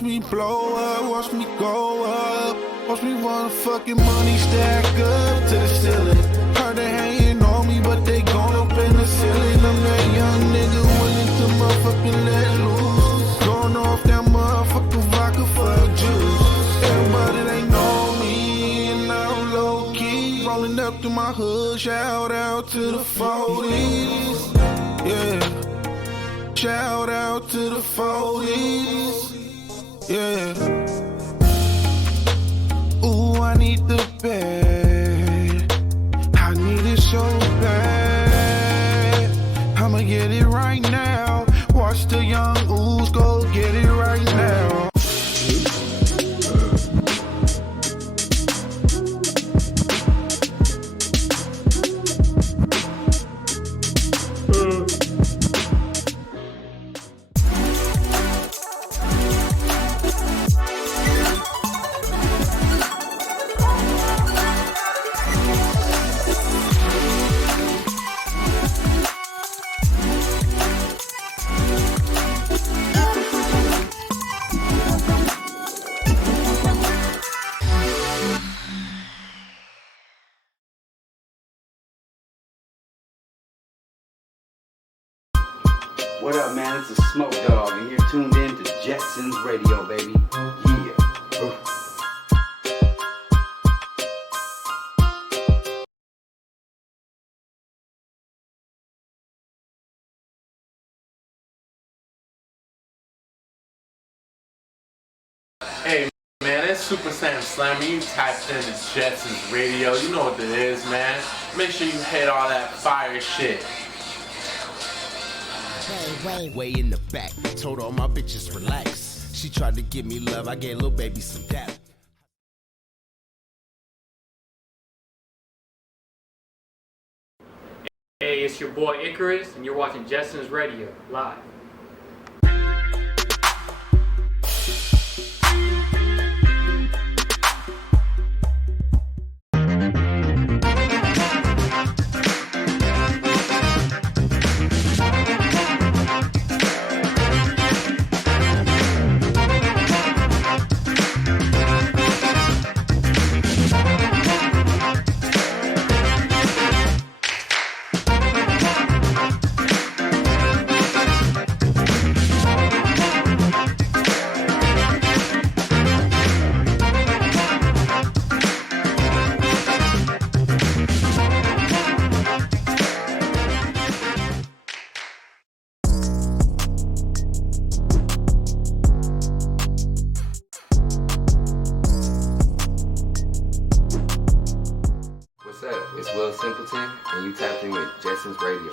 watch me blow up, watch me go up. Watch me run fucking money stack up to the ceiling. Heard they hating on me, but they gone up in the ceiling. I'm that young nigga willing to motherfucking let loose. Going off that motherfucking vodka for juice. Everybody they know me, and I'm low key. Rolling up through my hood, shout out to the 40s. Yeah. Shout out to the 40s. Yeah. Ooh, I need the bed. I need it so bad. I'ma get it right now. Watch the young ooze go get it right now. What up, man? It's a Smoke Dog, and you're tuned in to Jetsons Radio, baby. Yeah. Hey, man, it's Super Sam Slammer. You typed into Jetsons Radio. You know what it is, man. Make sure you hit all that fire shit. Way in the back, told all my bitches relax. She tried to give me love, I gave little baby some dap. Hey, it's your boy Icarus, and you're watching Jetsons Radio live. It's Will Simpleton, and you tapped in with Jetsons Radio.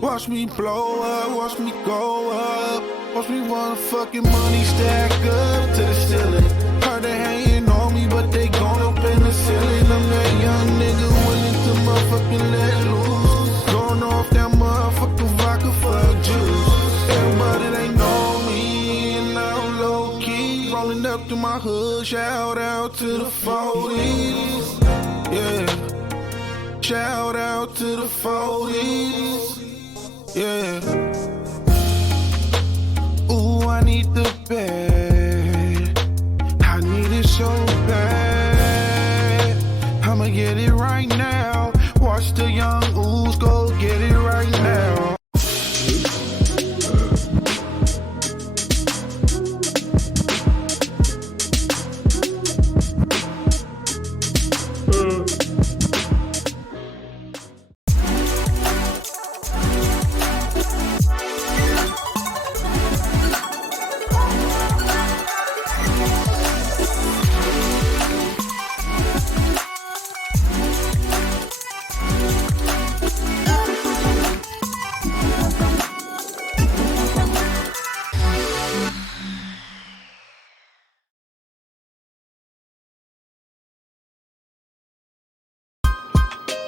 Watch me blow up, watch me go up. Watch me wanna fucking money stack up to the ceiling. Heard they hating on me, but they gone up in the ceiling. I'm that young nigga willing to motherfucking let loose. Going off that motherfucking vodka for juice. Everybody they know me, and I'm low key. Rolling up to my hood, shout out to the 40s. Yeah. Shout out to the 40s. Yeah. Ooh, I need the bed. I need it so bad. I'ma get it right now. Watch the young ooze go get it right now.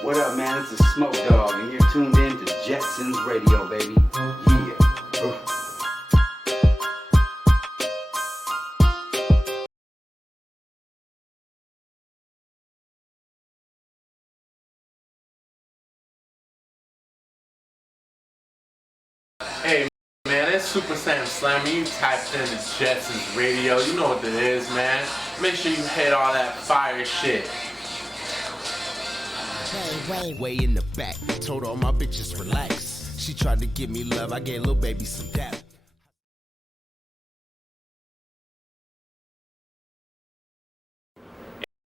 What up, man? It's the Smoke Dog, and you're tuned in to Jetsons Radio, baby. Yeah. Hey, man, it's Super Sam Slammer. You typed in the Jetsons Radio. You know what it is, man. Make sure you hit all that fire shit. Way in the back. Told all my bitches relax. She tried to give me love. I gave little baby some dap.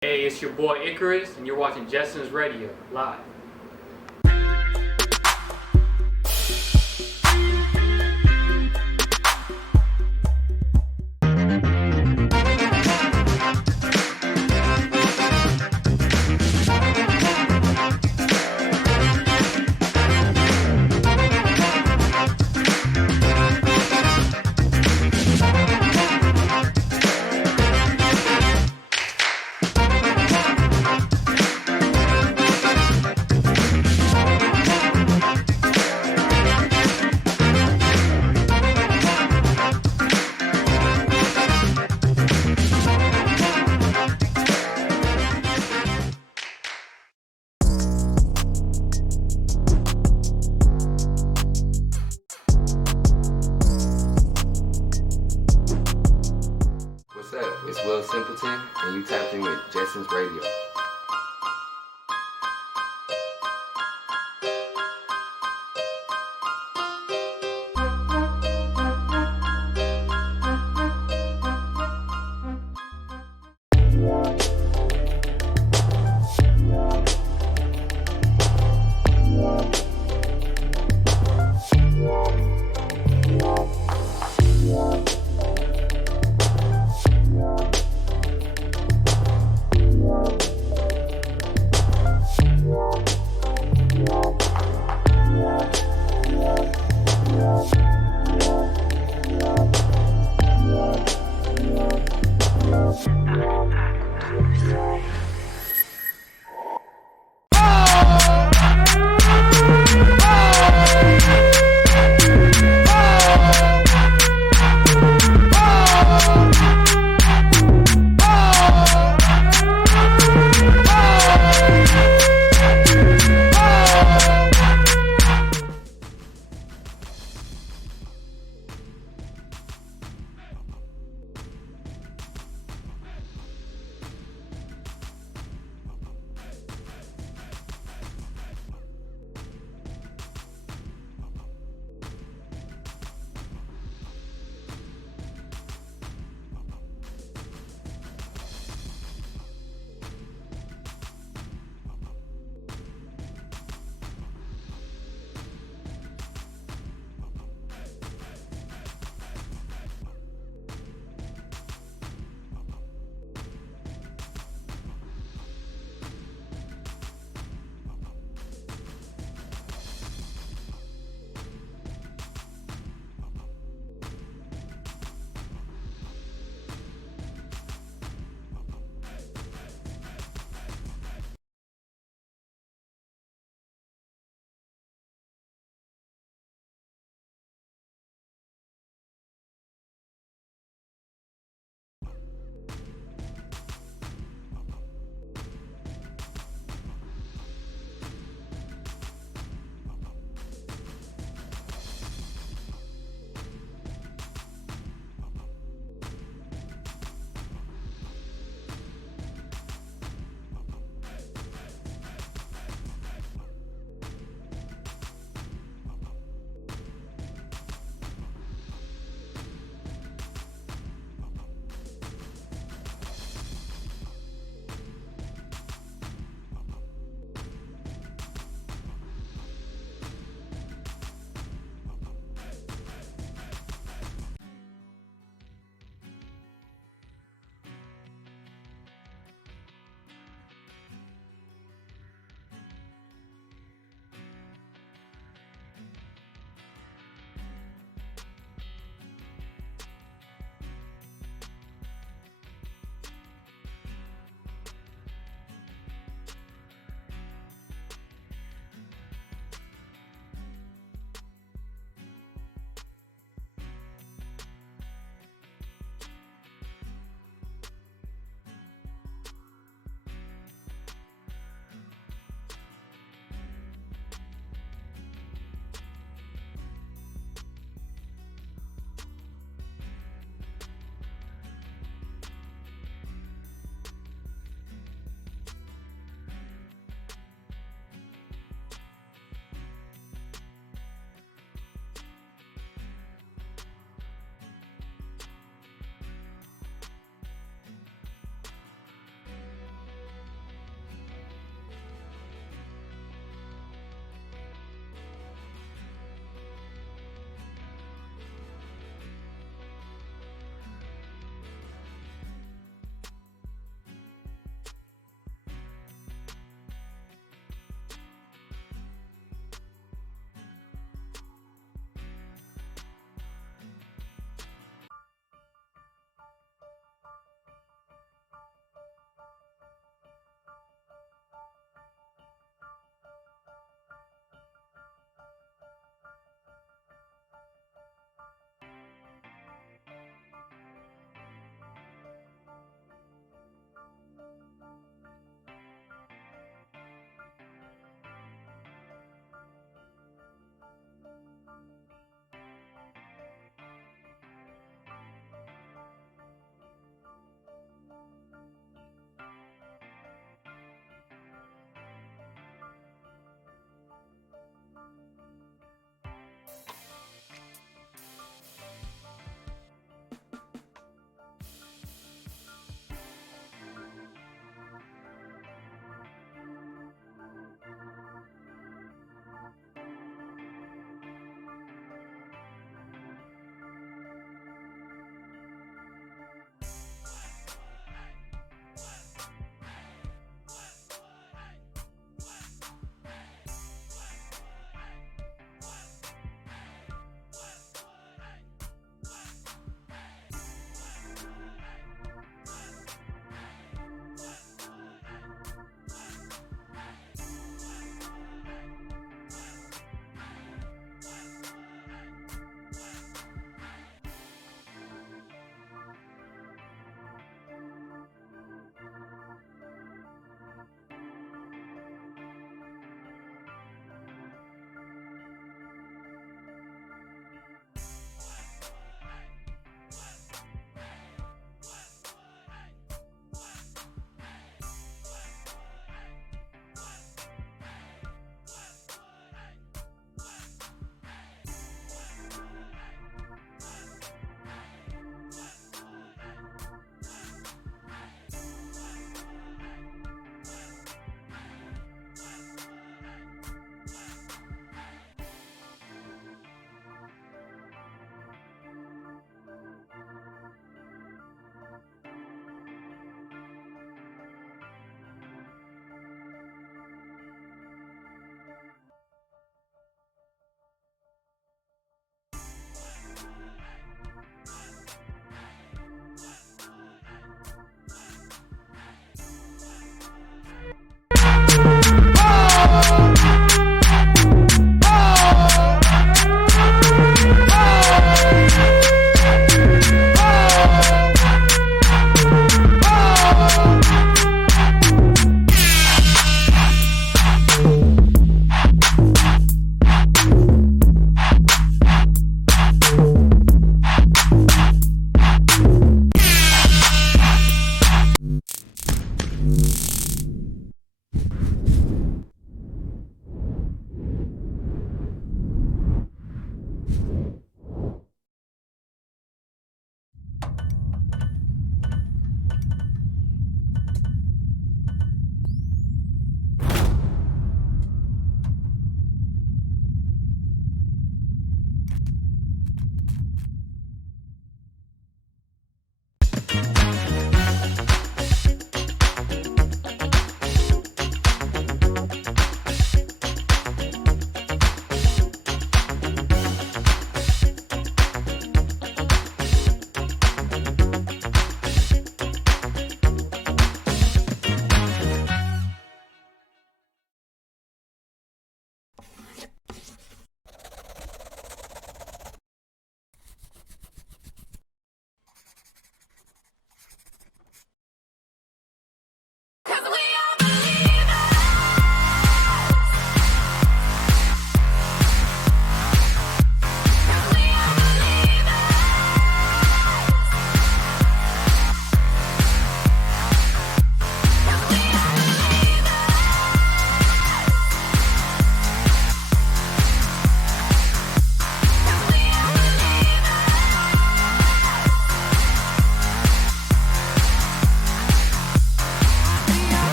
Hey, it's your boy Icarus, and you're watching Jetsons Radio live. It's Will Simpleton, and you tapped in with Jetsons Radio.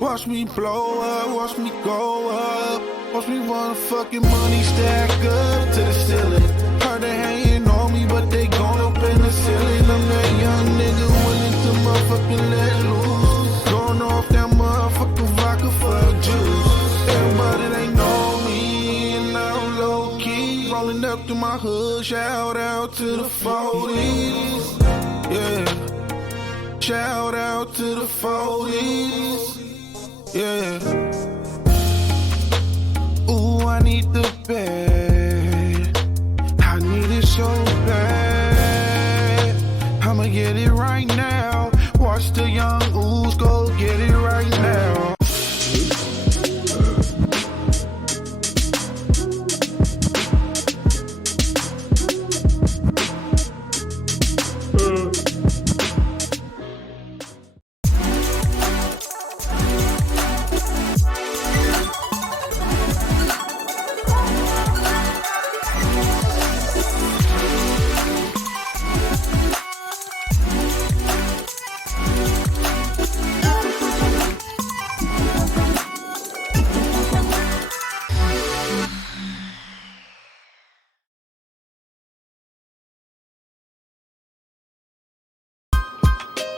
Watch me blow up, watch me go up. Watch me run fucking money stack up to the ceiling. Heard they hating on me, but they gone up in the ceiling. I'm that young nigga willing to motherfucking let loose. Going off that motherfucking vodka for juice. Everybody they know me, and I'm low key. Rolling up through my hood, shout out to the 40s. Yeah. Shout out to the 40s. Yeah. Ooh, I need the bed. I need it so bad. I'ma get it right now. Watch the young oohs go get it right now.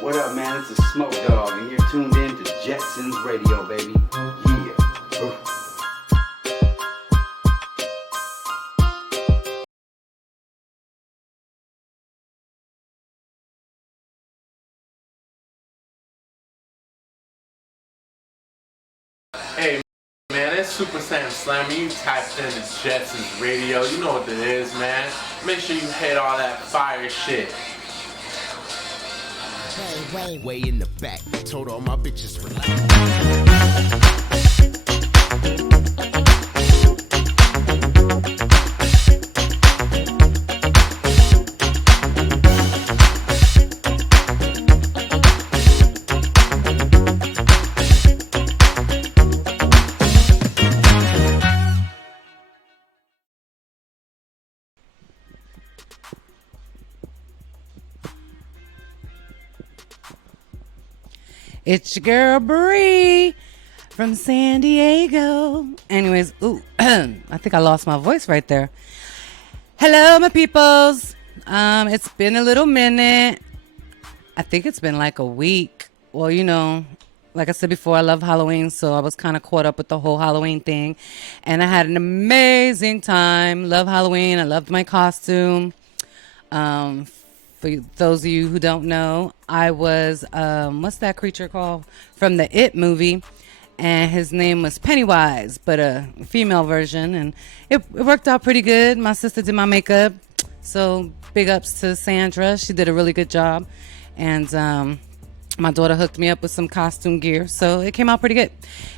What up, man? It's a Smoke Dog, and you're tuned in to Jetsons Radio, baby. Yeah. Ooh. Hey, man, it's Super Sam Slammer. You typed in the Jetsons Radio. You know what it is, man. Make sure you hit all that fire shit. Way in the back. Told all my bitches relax. It's your girl Bri from San Diego. Anyways, I think I lost my voice right there. Hello, my peoples. It's been a little minute. I think it's been like a week. Well, you know, like I said before, I love Halloween, so I was kind of caught up with the whole Halloween thing. And I had an amazing time. Love Halloween. I loved my costume. For those of you who don't know, I was, what's that creature called? From the It movie. And his name was Pennywise, but a female version. And it worked out pretty good. My sister did my makeup. So big ups to Sandra. She did a really good job. And my daughter hooked me up with some costume gear. So it came out pretty good.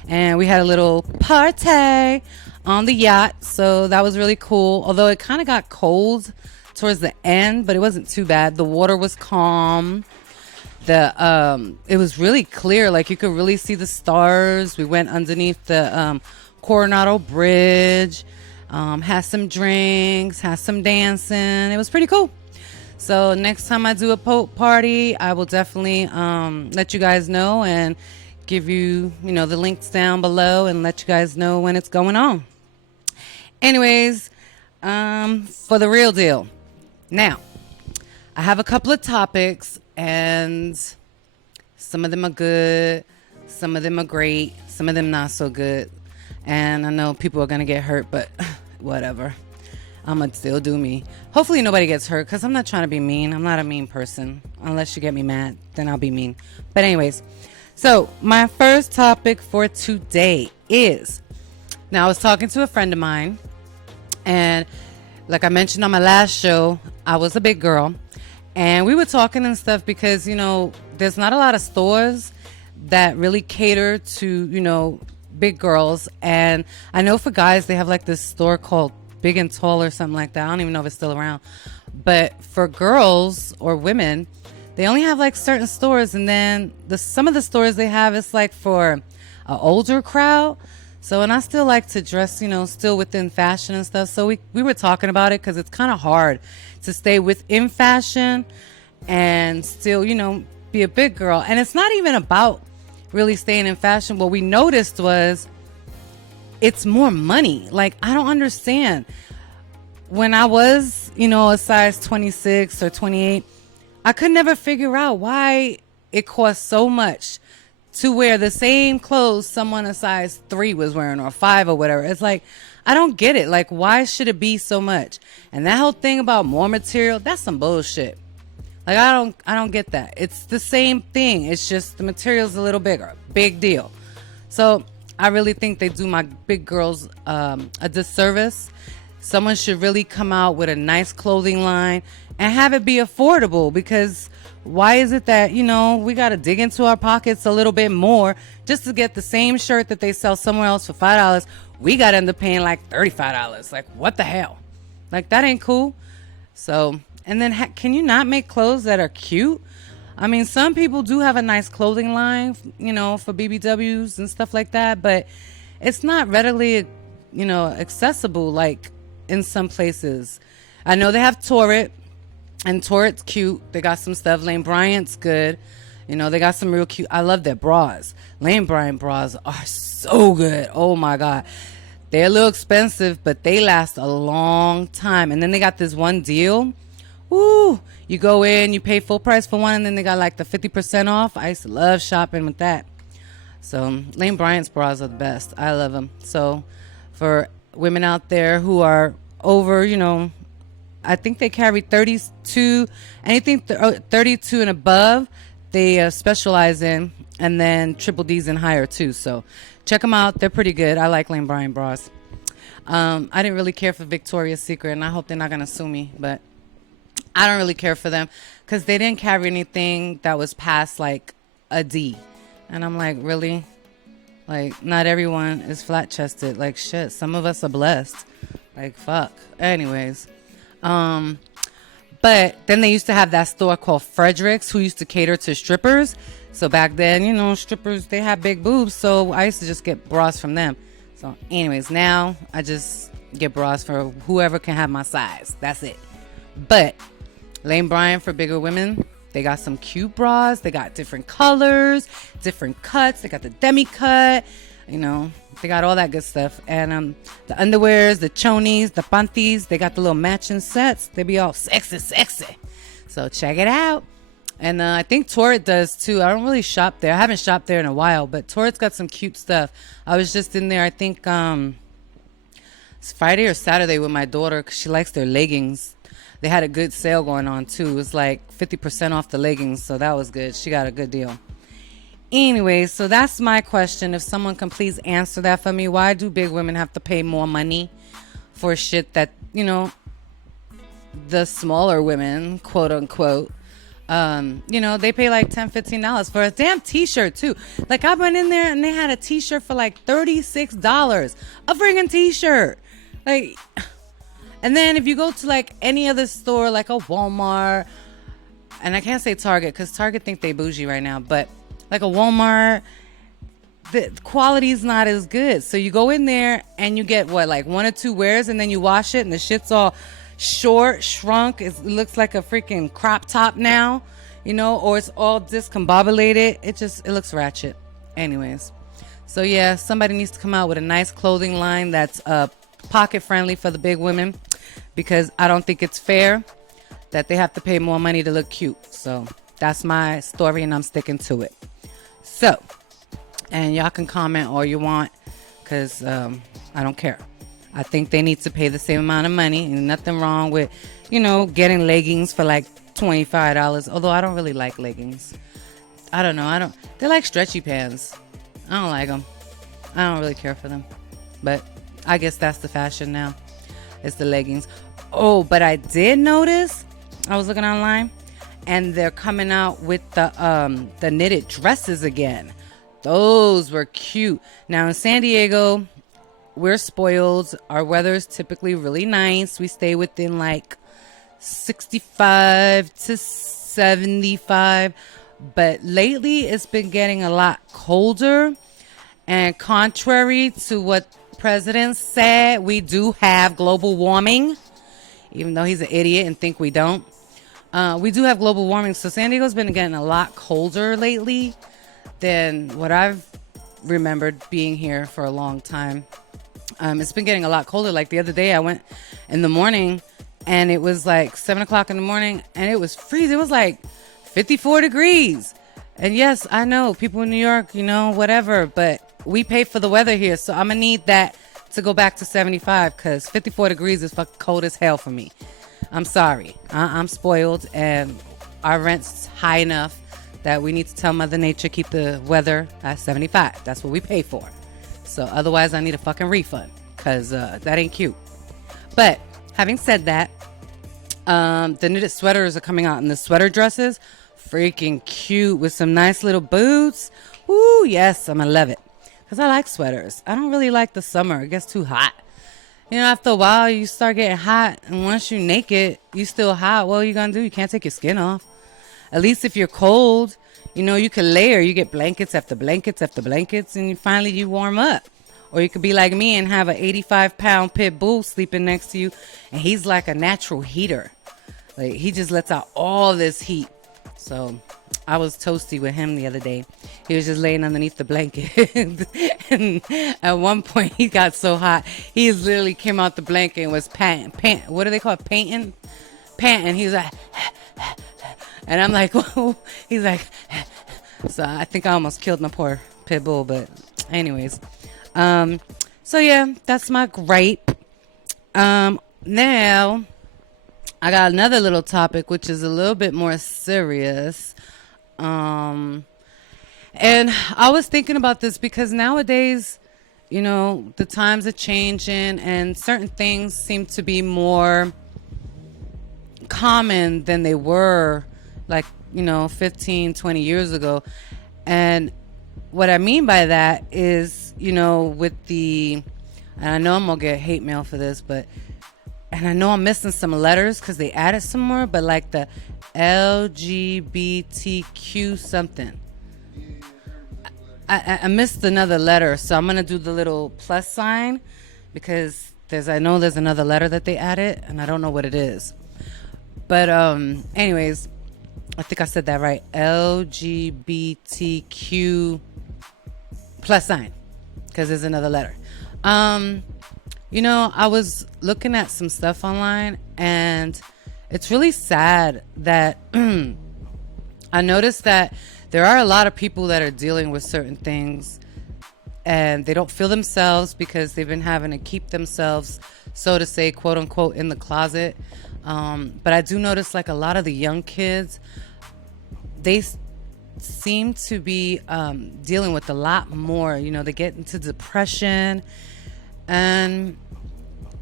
And we had a little party on the yacht. So that was really cool. Although it kind of got cold towards the end, but it wasn't too bad. The water was calm. It was really clear, like you could really see the stars. We went underneath the Coronado Bridge, had some drinks, had some dancing. It was pretty cool. So next time I do a Pope party, I will definitely let you guys know and give you, the links down below and let you guys know when it's going on. Anyways, for the real deal. Now, I have a couple of topics. And some of them are good, some of them are great, some of them not so good. And I know people are going to get hurt, but whatever. I'm going to still do me. Hopefully nobody gets hurt because I'm not trying to be mean. I'm not a mean person. Unless you get me mad, then I'll be mean. But anyways, so my first topic for today is, now I was talking to a friend of mine. And like I mentioned on my last show, I was a big girl. And we were talking and stuff because, there's not a lot of stores that really cater to, big girls. And I know for guys, they have like this store called Big and Tall or something like that. I don't even know if it's still around. But for girls or women, they only have like certain stores. And then some of the stores they have, it's like for an older crowd. So, and I still like to dress, still within fashion and stuff. So we were talking about it because it's kind of hard to stay within fashion and still, be a big girl. And it's not even about really staying in fashion. What we noticed was it's more money. Like, I don't understand. When I was, a size 26 or 28, I could never figure out why it cost so much to wear the same clothes someone a size 3 was wearing or 5 or whatever. It's like, I don't get it. Like, why should it be so much? And that whole thing about more material, that's some bullshit. Like, I don't get that. It's the same thing. It's just the material's a little bigger. Big deal. So I really think they do my big girls a disservice. Someone should really come out with a nice clothing line and have it be affordable, because why is it that, we got to dig into our pockets a little bit more just to get the same shirt that they sell somewhere else for $5? We got to end up paying like $35. Like, what the hell? Like, that ain't cool. So, and then can you not make clothes that are cute? I mean, some people do have a nice clothing line, for BBWs and stuff like that, but it's not readily, accessible like in some places. I know they have Torrid. And Torrid's cute. They got some stuff. Lane Bryant's good. They got some real cute. I love their bras. Lane Bryant bras are so good. Oh my God. They're a little expensive, but they last a long time. And then they got this one deal. Woo! You go in, you pay full price for one, and then they got like the 50% off. I used to love shopping with that. So Lane Bryant's bras are the best. I love them. So for women out there who are over, I think they carry 32, anything 32 and above, they specialize in, and then triple D's and higher too. So check them out. They're pretty good. I like Lane Bryant bras. I didn't really care for Victoria's Secret, and I hope they're not going to sue me, but I don't really care for them because they didn't carry anything that was past like a D. And I'm like, really? Like, not everyone is flat chested. Like, shit, some of us are blessed. Like, fuck. Anyways. But then they used to have that store called Frederick's, who used to cater to strippers. So back then, strippers, they had big boobs. So I used to just get bras from them. So anyways, now I just get bras for whoever can have my size. That's it. But Lane Bryant for bigger women, they got some cute bras. They got different colors, different cuts. They got the demi cut. They got all that good stuff. And the underwears, the chonies, the panties, they got the little matching sets. They be all sexy. So check it out. And I think Torrid does too. I don't really shop there. I haven't shopped there in a while, but Torrid's got some cute stuff. I was just in there, I think it's Friday or Saturday with my daughter because she likes their leggings. they had a good sale going on too. It was like 50% off the leggings, so that was good. She got a good deal. Anyway, so that's my question. If someone can please answer that for me, why do big women have to pay more money for shit that, you know, the smaller women, quote unquote, you know, they pay like $10, $15 for a damn t-shirt too. Like, I went in there and they had a t-shirt for like $36, a friggin' t-shirt. Like, and then if you go to like any other store, like a Walmart, and I can't say Target because Target think they bougie right now, but like a Walmart, the quality's not as good. So you go in there and you get what, like 1 or 2 wears, and then you wash it and the shit's all short, shrunk. It looks like a freaking crop top now, you know, or it's all discombobulated. It looks ratchet. Anyways, so yeah, somebody needs to come out with a nice clothing line that's pocket friendly for the big women, because I don't think it's fair that they have to pay more money to look cute. So that's my story and I'm sticking to it. So, and y'all can comment all you want, because I don't care. I think they need to pay the same amount of money, and nothing wrong with, you know, getting leggings for like $25. Although I don't really like leggings. I don't know. They're like stretchy pants. I don't like them. I don't really care for them. But I guess that's the fashion now. It's the leggings. Oh, but I did notice, I was looking online, and they're coming out with the knitted dresses again. Those were cute. Now in San Diego, we're spoiled. Our weather is typically really nice. We stay within like 65 to 75. But lately it's been getting a lot colder. And contrary to what President said, we do have global warming. Even though he's an idiot and think we don't. We do have global warming. So San Diego's been getting a lot colder lately than what I've remembered being here for a long time. It's been getting a lot colder. Like the other day I went in the morning and it was like 7 o'clock in the morning and it was freezing. It was like 54 degrees. And yes, I know people in New York, you know, whatever, but we pay for the weather here. So I'm going to need that to go back to 75, because 54 degrees is fucking cold as hell for me. I'm sorry. I'm spoiled, and our rent's high enough that we need to tell Mother Nature keep the weather at 75. That's what we pay for. So otherwise, I need a fucking refund, because that ain't cute. But having said that, the knitted sweaters are coming out, and the sweater dresses, freaking cute with some nice little boots. Ooh, yes, I'm gonna love it, because I like sweaters. I don't really like the summer. It gets too hot. You know, after a while, you start getting hot, and once you're naked, you still hot. What are you gonna do? You can't take your skin off. At least if you're cold, you know, you can layer. You get blankets after blankets after blankets, and finally you warm up. Or you could be like me and have an 85-pound pit bull sleeping next to you, and he's like a natural heater. Like, he just lets out all this heat. So I was toasty with him the other day. He was just laying underneath the blanket. And at one point, he got so hot, he literally came out the blanket and was panting. What do they call it? Panting? Panting. He was like, and I'm like, whoa. He's like, so I think I almost killed my poor pit bull. But anyways, so yeah, that's my gripe. Now I got another little topic, which is a little bit more serious. And I was thinking about this because nowadays, you know, the times are changing and certain things seem to be more common than they were like, you know, 15, 20 years ago. And what I mean by that is, you know, with and I know I'm going to get hate mail for this, and I know I'm missing some letters because they added some more, but like the LGBTQ something. I missed another letter, so I'm going to do the little plus sign because I know there's another letter that they added, and I don't know what it is. But anyways, I think I said that right. LGBTQ plus sign, because there's another letter. You know, I was looking at some stuff online, and it's really sad that I noticed that there are a lot of people that are dealing with certain things, and they don't feel themselves because they've been having to keep themselves, so to say, quote unquote, in the closet. But I do notice like a lot of the young kids, they seem to be dealing with a lot more. You know, they get into depression, and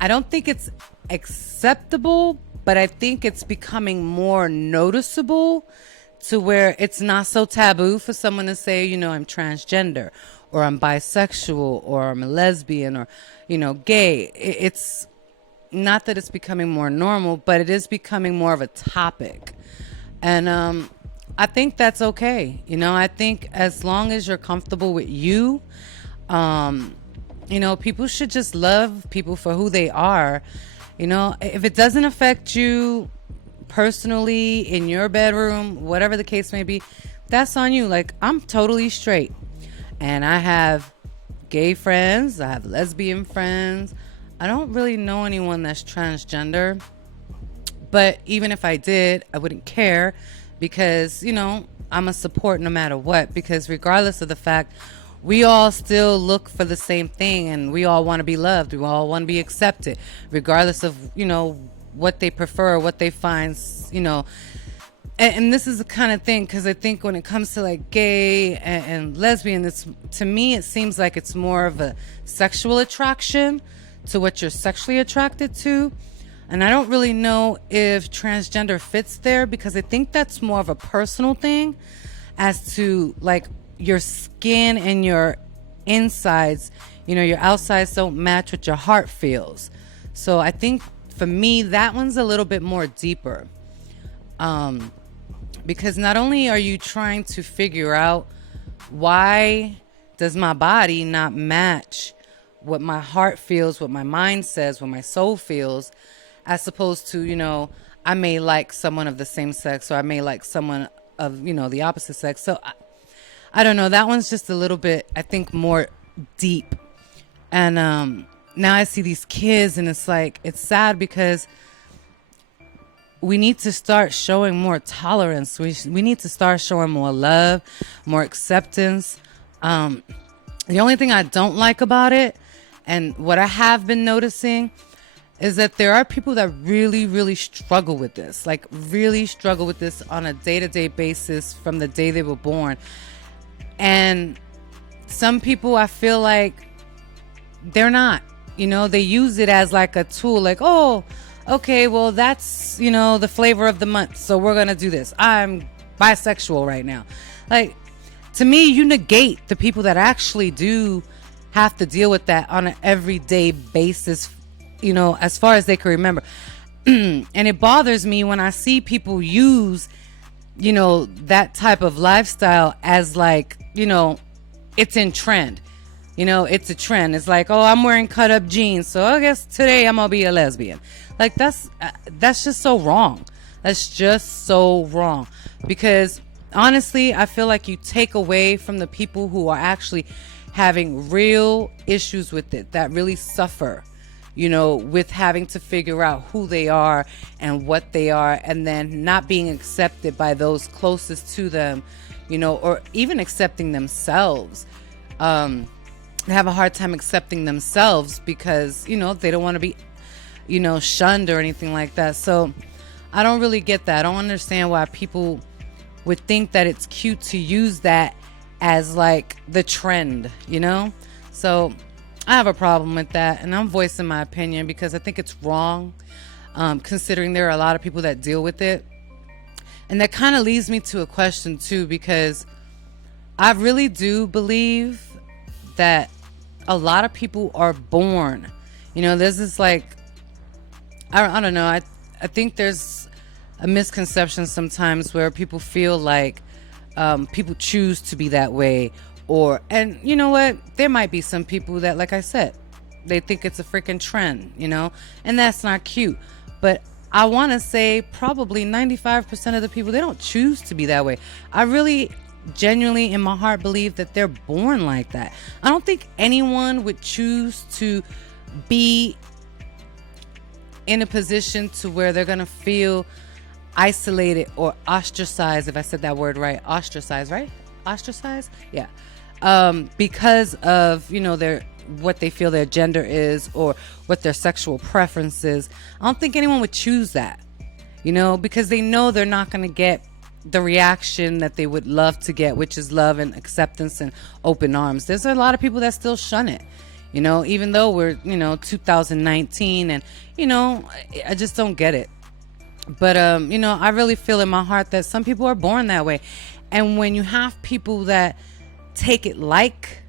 I don't think it's acceptable, but I think it's becoming more noticeable to where it's not so taboo for someone to say, you know, I'm transgender, or I'm bisexual, or I'm a lesbian, or, you know, gay. It's not that it's becoming more normal, but it is becoming more of a topic. And I think that's okay. You know, I think as long as you're comfortable with you, you know, people should just love people for who they are. You know, if it doesn't affect you personally in your bedroom, whatever the case may be, that's on you. Like, I'm totally straight, and I have gay friends, I have lesbian friends. I don't really know anyone that's transgender, but even if I did, I wouldn't care, because, you know, I'm a support no matter what, because regardless of the fact, we all still look for the same thing, and we all want to be loved, we all want to be accepted, regardless of, you know, what they prefer, what they find, you know. And this is the kind of thing, because I think when it comes to like gay and lesbian, it's, to me, it seems like it's more of a sexual attraction to what you're sexually attracted to. And I don't really know if transgender fits there, because I think that's more of a personal thing, as to like your skin and your insides, you know, your outsides don't match what your heart feels. So I think for me, that one's a little bit more deeper. Because not only are you trying to figure out why does my body not match what my heart feels, what my mind says, what my soul feels, as opposed to, you know, I may like someone of the same sex, or I may like someone of, you know, the opposite sex. So I don't know. That one's just a little bit, I think, more deep. And now I see these kids, and it's like, it's sad, because we need to start showing more tolerance. We need to start showing more love, more acceptance. The only thing I don't like about it, and what I have been noticing, is that there are people that really, really struggle with this. Like, really struggle with this on a day-to-day basis from the day they were born. And some people, I feel like they're not. You know, they use it as like a tool, like, oh, okay, well, that's, you know, the flavor of the month, so we're gonna do this. I'm bisexual right now. Like, to me, you negate the people that actually do have to deal with that on an everyday basis, you know, as far as they can remember. And it bothers me when I see people use, you know, that type of lifestyle as like, you know, it's in trend. You know, it's a trend. It's like, oh, I'm wearing cut up jeans, so I guess today I'm gonna be a lesbian. Like, that's just so wrong. That's just so wrong. Because honestly, I feel like you take away from the people who are actually having real issues with it, that really suffer, you know, with having to figure out who they are and what they are, and then not being accepted by those closest to them, you know, or even accepting themselves. They have a hard time accepting themselves because, you know, they don't want to be, you know, shunned or anything like that. So I don't really get that. I don't understand why people would think that it's cute to use that as like the trend, you know? So I have a problem with that, and I'm voicing my opinion because I think it's wrong, considering there are a lot of people that deal with it. And that kind of leads me to a question too, because I really do believe that a lot of people are born, you know, there's this like, I don't know, I think there's a misconception sometimes where people feel like people choose to be that way, or, and you know what, there might be some people that, like I said, they think it's a freaking trend, you know, and that's not cute. But I want to say probably 95% of the people, they don't choose to be that way. I really genuinely in my heart believe that they're born like that. I don't think anyone would choose to be in a position to where they're gonna feel isolated or ostracized, if I said that word right. Ostracized, right? Ostracized? Yeah. Because of, you know, their, what they feel their gender is, or what their sexual preference is. I don't think anyone would choose that. because they know they're not going to get the reaction that they would love to get, which is love and acceptance and open arms. There's a lot of people that still shun it, even though we're, 2019, and, I just don't get it. But, I really feel in my heart that some people are born that way. And when you have people that take it like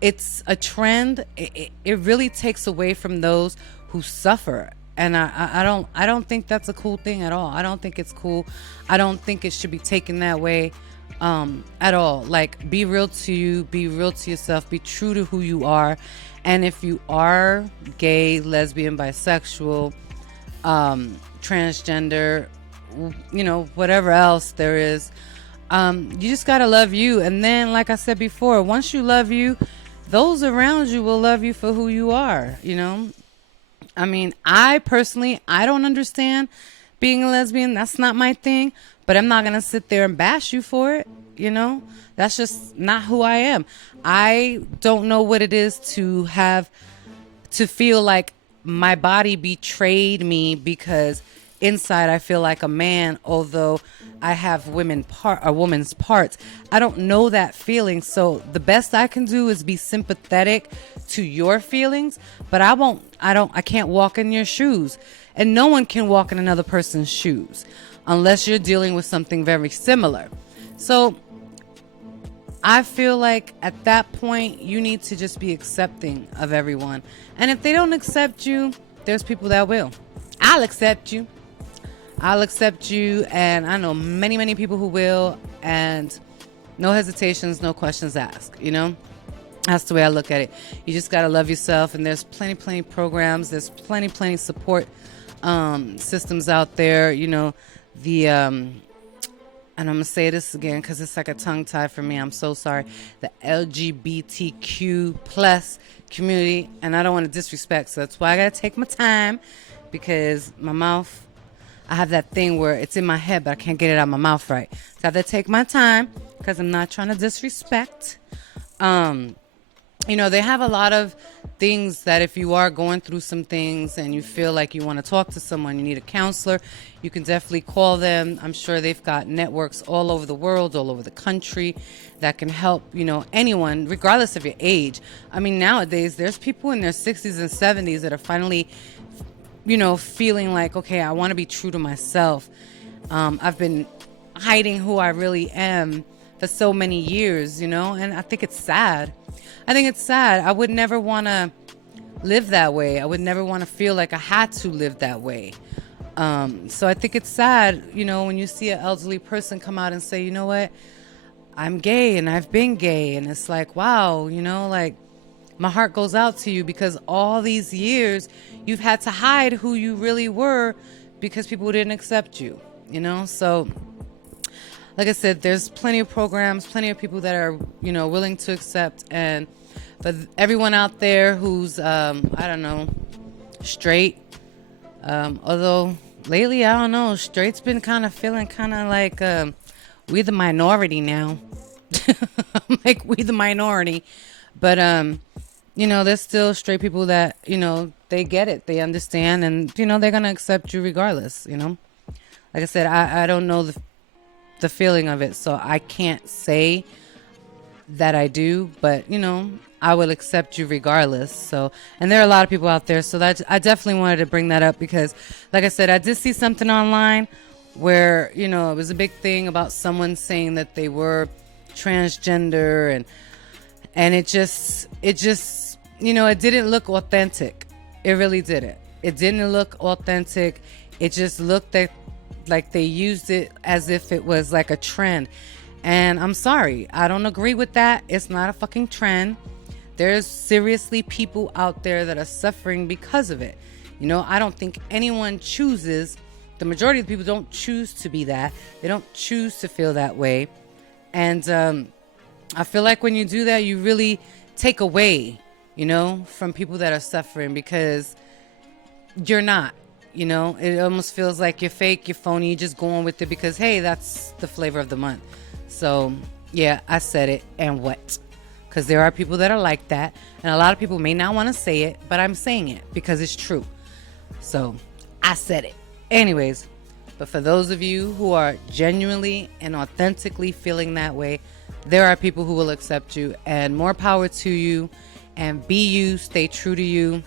it's a trend, it really takes away from those who suffer. And I don't think that's a cool thing at all. I don't think it's cool. I don't think it should be taken that way at all. Like, be real to you, be real to yourself, be true to who you are. And if you are gay, lesbian, bisexual, transgender, whatever else there is, you just gotta love you. And then, like I said before, once you love you, those around you will love you for who you are. I mean, I don't understand being a lesbian. That's not my thing. But I'm not gonna sit there and bash you for it. That's just not who I am. I don't know what it is to feel like my body betrayed me, because inside I feel like a man, although I have a woman's parts. I don't know that feeling. So the best I can do is be sympathetic to your feelings, but I can't walk in your shoes, and no one can walk in another person's shoes unless you're dealing with something very similar. So I feel like at that point, you need to just be accepting of everyone. And if they don't accept you, there's people that will. I'll accept you. And I know many, many people who will, and no hesitations, no questions asked, That's the way I look at it. You just got to love yourself, and there's plenty programs. There's plenty support systems out there, and I'm going to say this again because it's like a tongue tie for me. I'm so sorry. The LGBTQ plus community, and I don't want to disrespect, so that's why I got to take my time, because my mouth, I have that thing where it's in my head, but I can't get it out of my mouth right. So I have to take my time because I'm not trying to disrespect. They have a lot of things that if you are going through some things and you feel like you want to talk to someone, you need a counselor, you can definitely call them. I'm sure they've got networks all over the world, all over the country that can help, anyone, regardless of your age. I mean, nowadays, there's people in their 60s and 70s that are finally feeling like, okay, I want to be true to myself. I've been hiding who I really am for so many years, and I think it's sad. I would never want to live that way. I would never want to feel like I had to live that way. So I think it's sad, when you see an elderly person come out and say, you know what, I'm gay and I've been gay. And it's like, wow, like, my heart goes out to you, because all these years you've had to hide who you really were because people didn't accept you, So, like I said, there's plenty of programs, plenty of people that are, willing to accept. And for everyone out there who's, straight, although lately, I don't know, straight's been kind of feeling kind of like we the minority now. Like, we the minority. But, there's still straight people that, they get it. They understand, and, they're going to accept you regardless, Like I said, I don't know the feeling of it, so I can't say that I do, but, I will accept you regardless. So, and there are a lot of people out there, so that I definitely wanted to bring that up, because, like I said, I did see something online where, it was a big thing about someone saying that they were transgender, and it just it didn't look authentic. It really didn't. It didn't look authentic. It just looked like they used it as if it was like a trend. And I'm sorry, I don't agree with that. It's not a fucking trend. There's seriously people out there that are suffering because of it. I don't think anyone chooses, the majority of the people don't choose to be that. They don't choose to feel that way. And I feel like when you do that, you really take away, from people that are suffering, because you're not. It almost feels like you're fake, you're phony, you're just going with it because, hey, that's the flavor of the month. So, yeah, I said it, and what? Because there are people that are like that, and a lot of people may not want to say it, but I'm saying it because it's true. So, I said it. Anyways, But for those of you who are genuinely and authentically feeling that way, there are people who will accept you, and more power to you. And be you, stay true to you,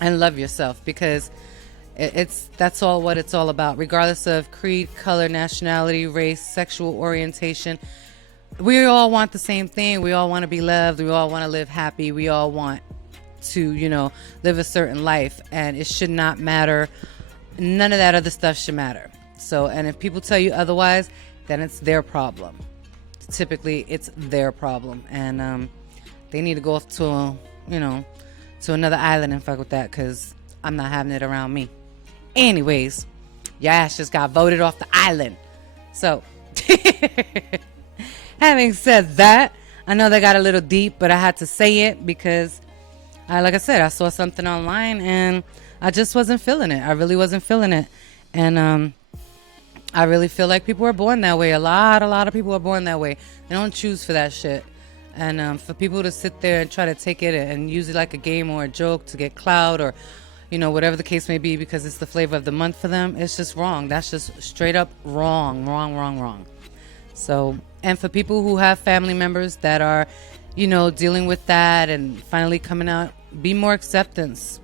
and love yourself, because that's all what it's all about, regardless of creed, color, nationality, race, sexual orientation. We all want the same thing. We all want to be loved. We all want to live happy. We all want to, live a certain life, and it should not matter. None of that other stuff should matter. So, and if people tell you otherwise, then it's their problem. Typically, it's their problem, and they need to go off to to another island and fuck with that, because I'm not having it around me. Anyways, your ass just got voted off the island. So, having said that, I know they got a little deep, but I had to say it because, like I said, I saw something online and I just wasn't feeling it. I really wasn't feeling it. And I really feel like people are born that way. A lot of people are born that way. They don't choose for that shit. And for people to sit there and try to take it and use it like a game or a joke to get clout or, whatever the case may be, because it's the flavor of the month for them, it's just wrong. That's just straight up wrong. So, and for people who have family members that are, dealing with that and finally coming out, be more acceptance.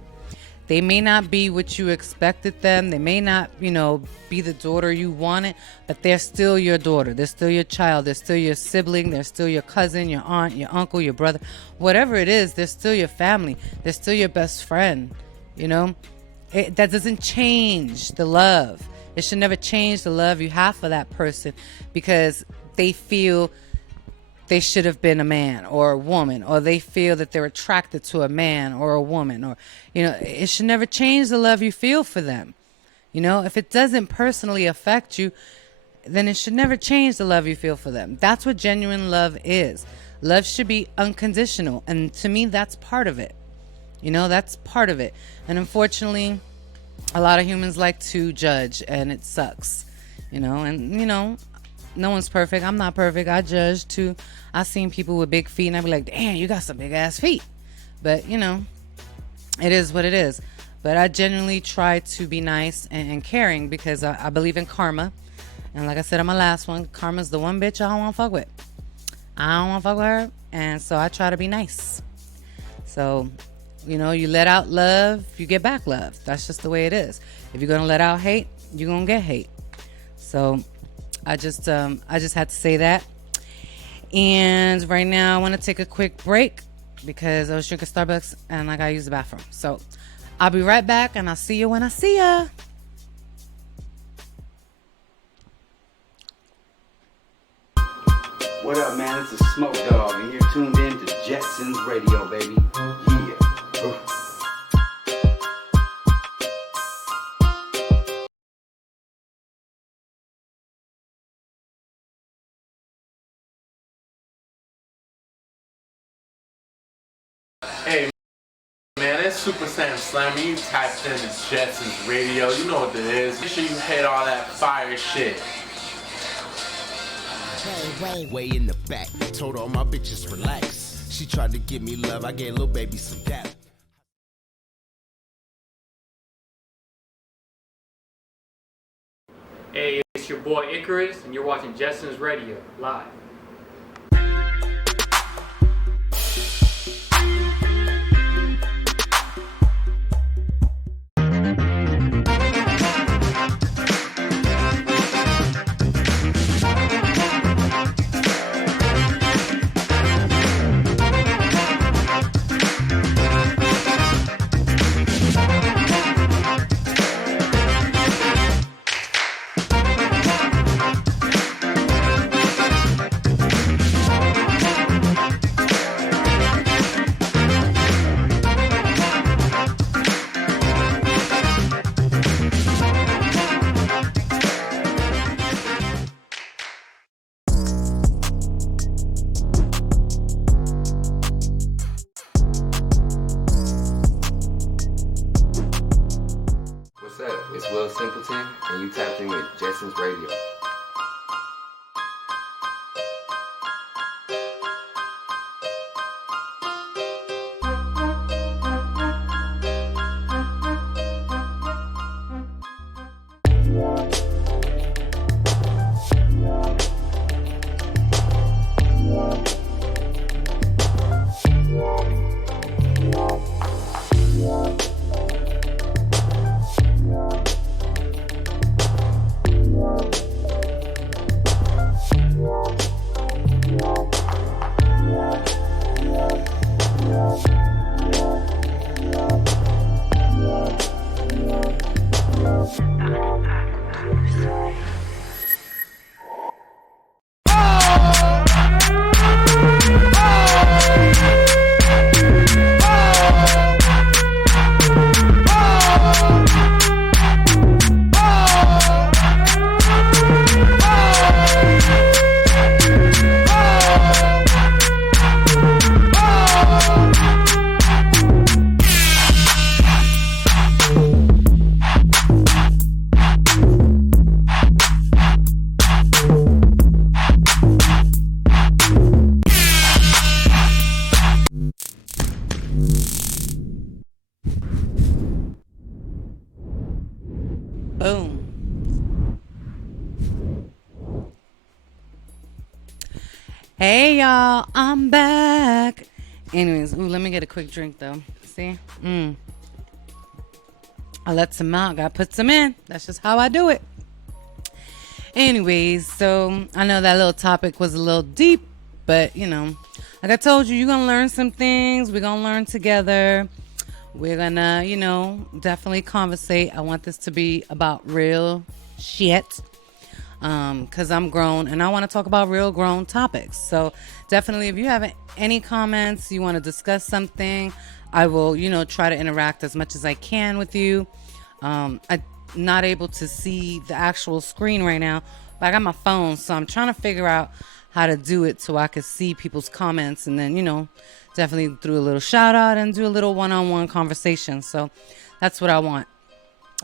They may not be what you expected them. They may not, be the daughter you wanted, but they're still your daughter. They're still your child. They're still your sibling. They're still your cousin, your aunt, your uncle, your brother. Whatever it is, they're still your family. They're still your best friend. That doesn't change the love. It should never change the love you have for that person because they feel they should have been a man or a woman, or they feel that they're attracted to a man or a woman, or, it should never change the love you feel for them. If it doesn't personally affect you, then it should never change the love you feel for them. That's what genuine love is. Love should be unconditional. And to me, that's part of it. That's part of it. And unfortunately, a lot of humans like to judge, and it sucks. No one's perfect. I'm not perfect. I judge too. I've seen people with big feet and I'd be like, damn, you got some big ass feet. But, it is what it is. But I genuinely try to be nice and caring because I believe in karma. And like I said on my last one, karma's the one bitch I don't want to fuck with. I don't want to fuck with her. And so I try to be nice. So, you let out love, you get back love. That's just the way it is. If you're going to let out hate, you're going to get hate. So I just had to say that. And right now I want to take a quick break because I was drinking Starbucks and I got to use the bathroom. So I'll be right back and I'll see you when I see ya. What up, man? It's a Smoke Dog, and you're tuned in to Jetsons Radio, baby. Yeah. Oof. Hey, man, it's Super Sam Slammy. You typed in the Jetsons Radio. You know what it is. Make sure you hit all that fire shit. Way in the back. Told all my bitches relax. She tried to give me love. I gave little baby some dap. Hey, it's your boy Icarus, and you're watching Jetsons Radio live. Simpleton, and you tapped in with Jetsons Radio. Hey y'all, I'm back. Anyways, let me get a quick drink though. See? I let some out, gotta put some in. That's just how I do it. Anyways, so I know that little topic was a little deep, but like I told you, you're gonna learn some things. We're gonna learn together. We're gonna, definitely conversate. I want this to be about real shit. Because I'm grown and I want to talk about real grown topics. So definitely, if you have any comments, you want to discuss something, I will, try to interact as much as I can with you. I'm not able to see the actual screen right now, but I got my phone, so I'm trying to figure out how to do it so I can see people's comments and then, definitely do a little shout out and do a little one-on-one conversation. So that's what I want.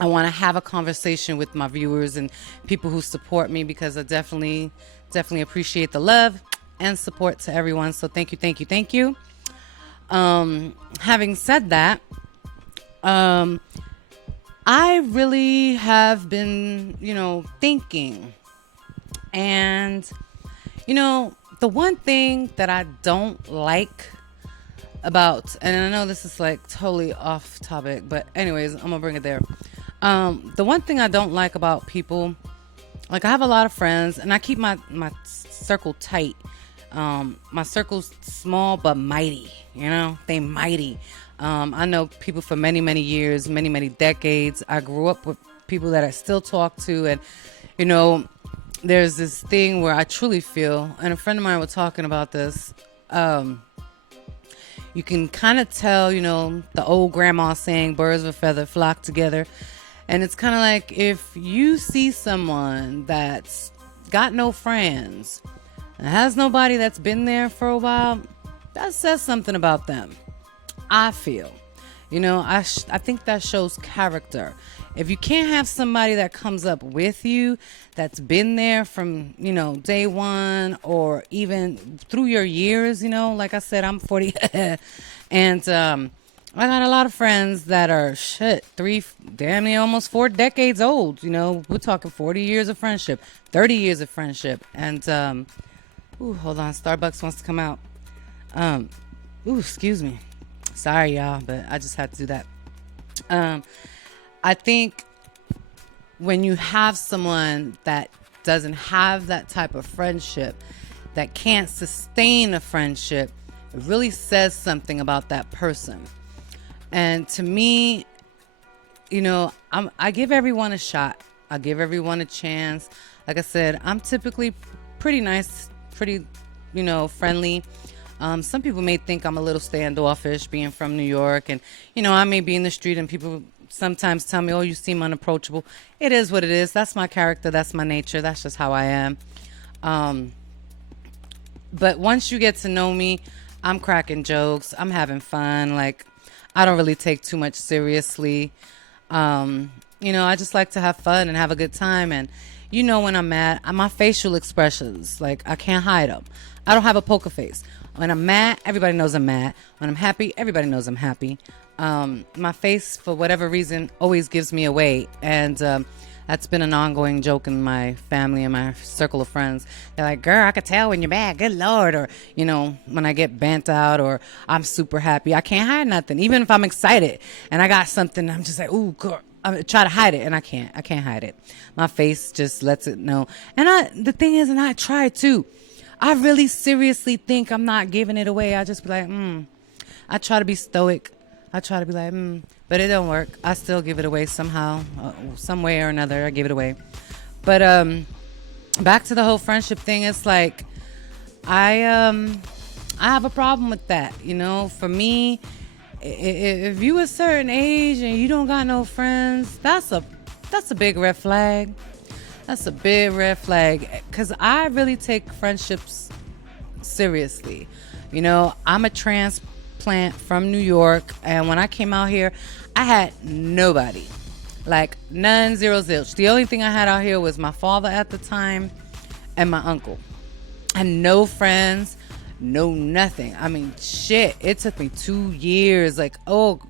I want to have a conversation with my viewers and people who support me, because I definitely appreciate the love and support to everyone. So thank you. Having said that, I really have been, thinking, and, the one thing that I don't like about, and I know this is like totally off topic, but anyways, I'm gonna bring it there. The one thing I don't like about people, like I have a lot of friends and I keep my circle tight. My circle's small but mighty, they mighty. I know people for many, many years, many, many decades. I grew up with people that I still talk to, and, there's this thing where I truly feel, and a friend of mine was talking about this, you can kind of tell, the old grandma saying birds of a feather flock together. And it's kind of like if you see someone that's got no friends and has nobody that's been there for a while, that says something about them. I feel, I think that shows character. If you can't have somebody that comes up with you that's been there from, day one or even through your years, like I said, I'm 40 and I got a lot of friends that are 3, damn near almost 4 decades old. We're talking 40 years of friendship, 30 years of friendship. And, hold on. Starbucks wants to come out. Excuse me. Sorry, y'all, but I just had to do that. I think when you have someone that doesn't have that type of friendship, that can't sustain a friendship, it really says something about that person. And to me, I give everyone a shot. I give everyone a chance. Like I said, I'm typically pretty nice, pretty, friendly. Some people may think I'm a little standoffish being from New York. And, I may be in the street and people sometimes tell me, oh, you seem unapproachable. It is what it is. That's my character. That's my nature. That's just how I am. But once you get to know me, I'm cracking jokes. I'm having fun. Like, I don't really take too much seriously. I just like to have fun and have a good time. And when I'm mad, my facial expressions, like I can't hide them. I don't have a poker face. When I'm mad, everybody knows I'm mad. When I'm happy, everybody knows I'm happy. My face, for whatever reason, always gives me away. And that's been an ongoing joke in my family and my circle of friends. They're like, girl, I could tell when you're mad. Good Lord. Or, when I get bent out or I'm super happy, I can't hide nothing. Even if I'm excited and I got something, I'm just like, ooh, girl. I try to hide it and I can't hide it. My face just lets it know. And the thing is, and I try to, I really seriously think I'm not giving it away. I just be like, I try to be stoic. I try to be like, but it don't work. I still give it away somehow, some way or another. I give it away. But back to the whole friendship thing. It's like I have a problem with that. For me, if you a certain age and you don't got no friends, that's a big red flag. That's a big red flag. Because I really take friendships seriously. I'm a transplant from New York, and when I came out here, I had nobody, like none, zero zilch. The only thing I had out here was my father at the time and my uncle. And no friends, no nothing. I mean, shit, it took me 2 years. Like, oh,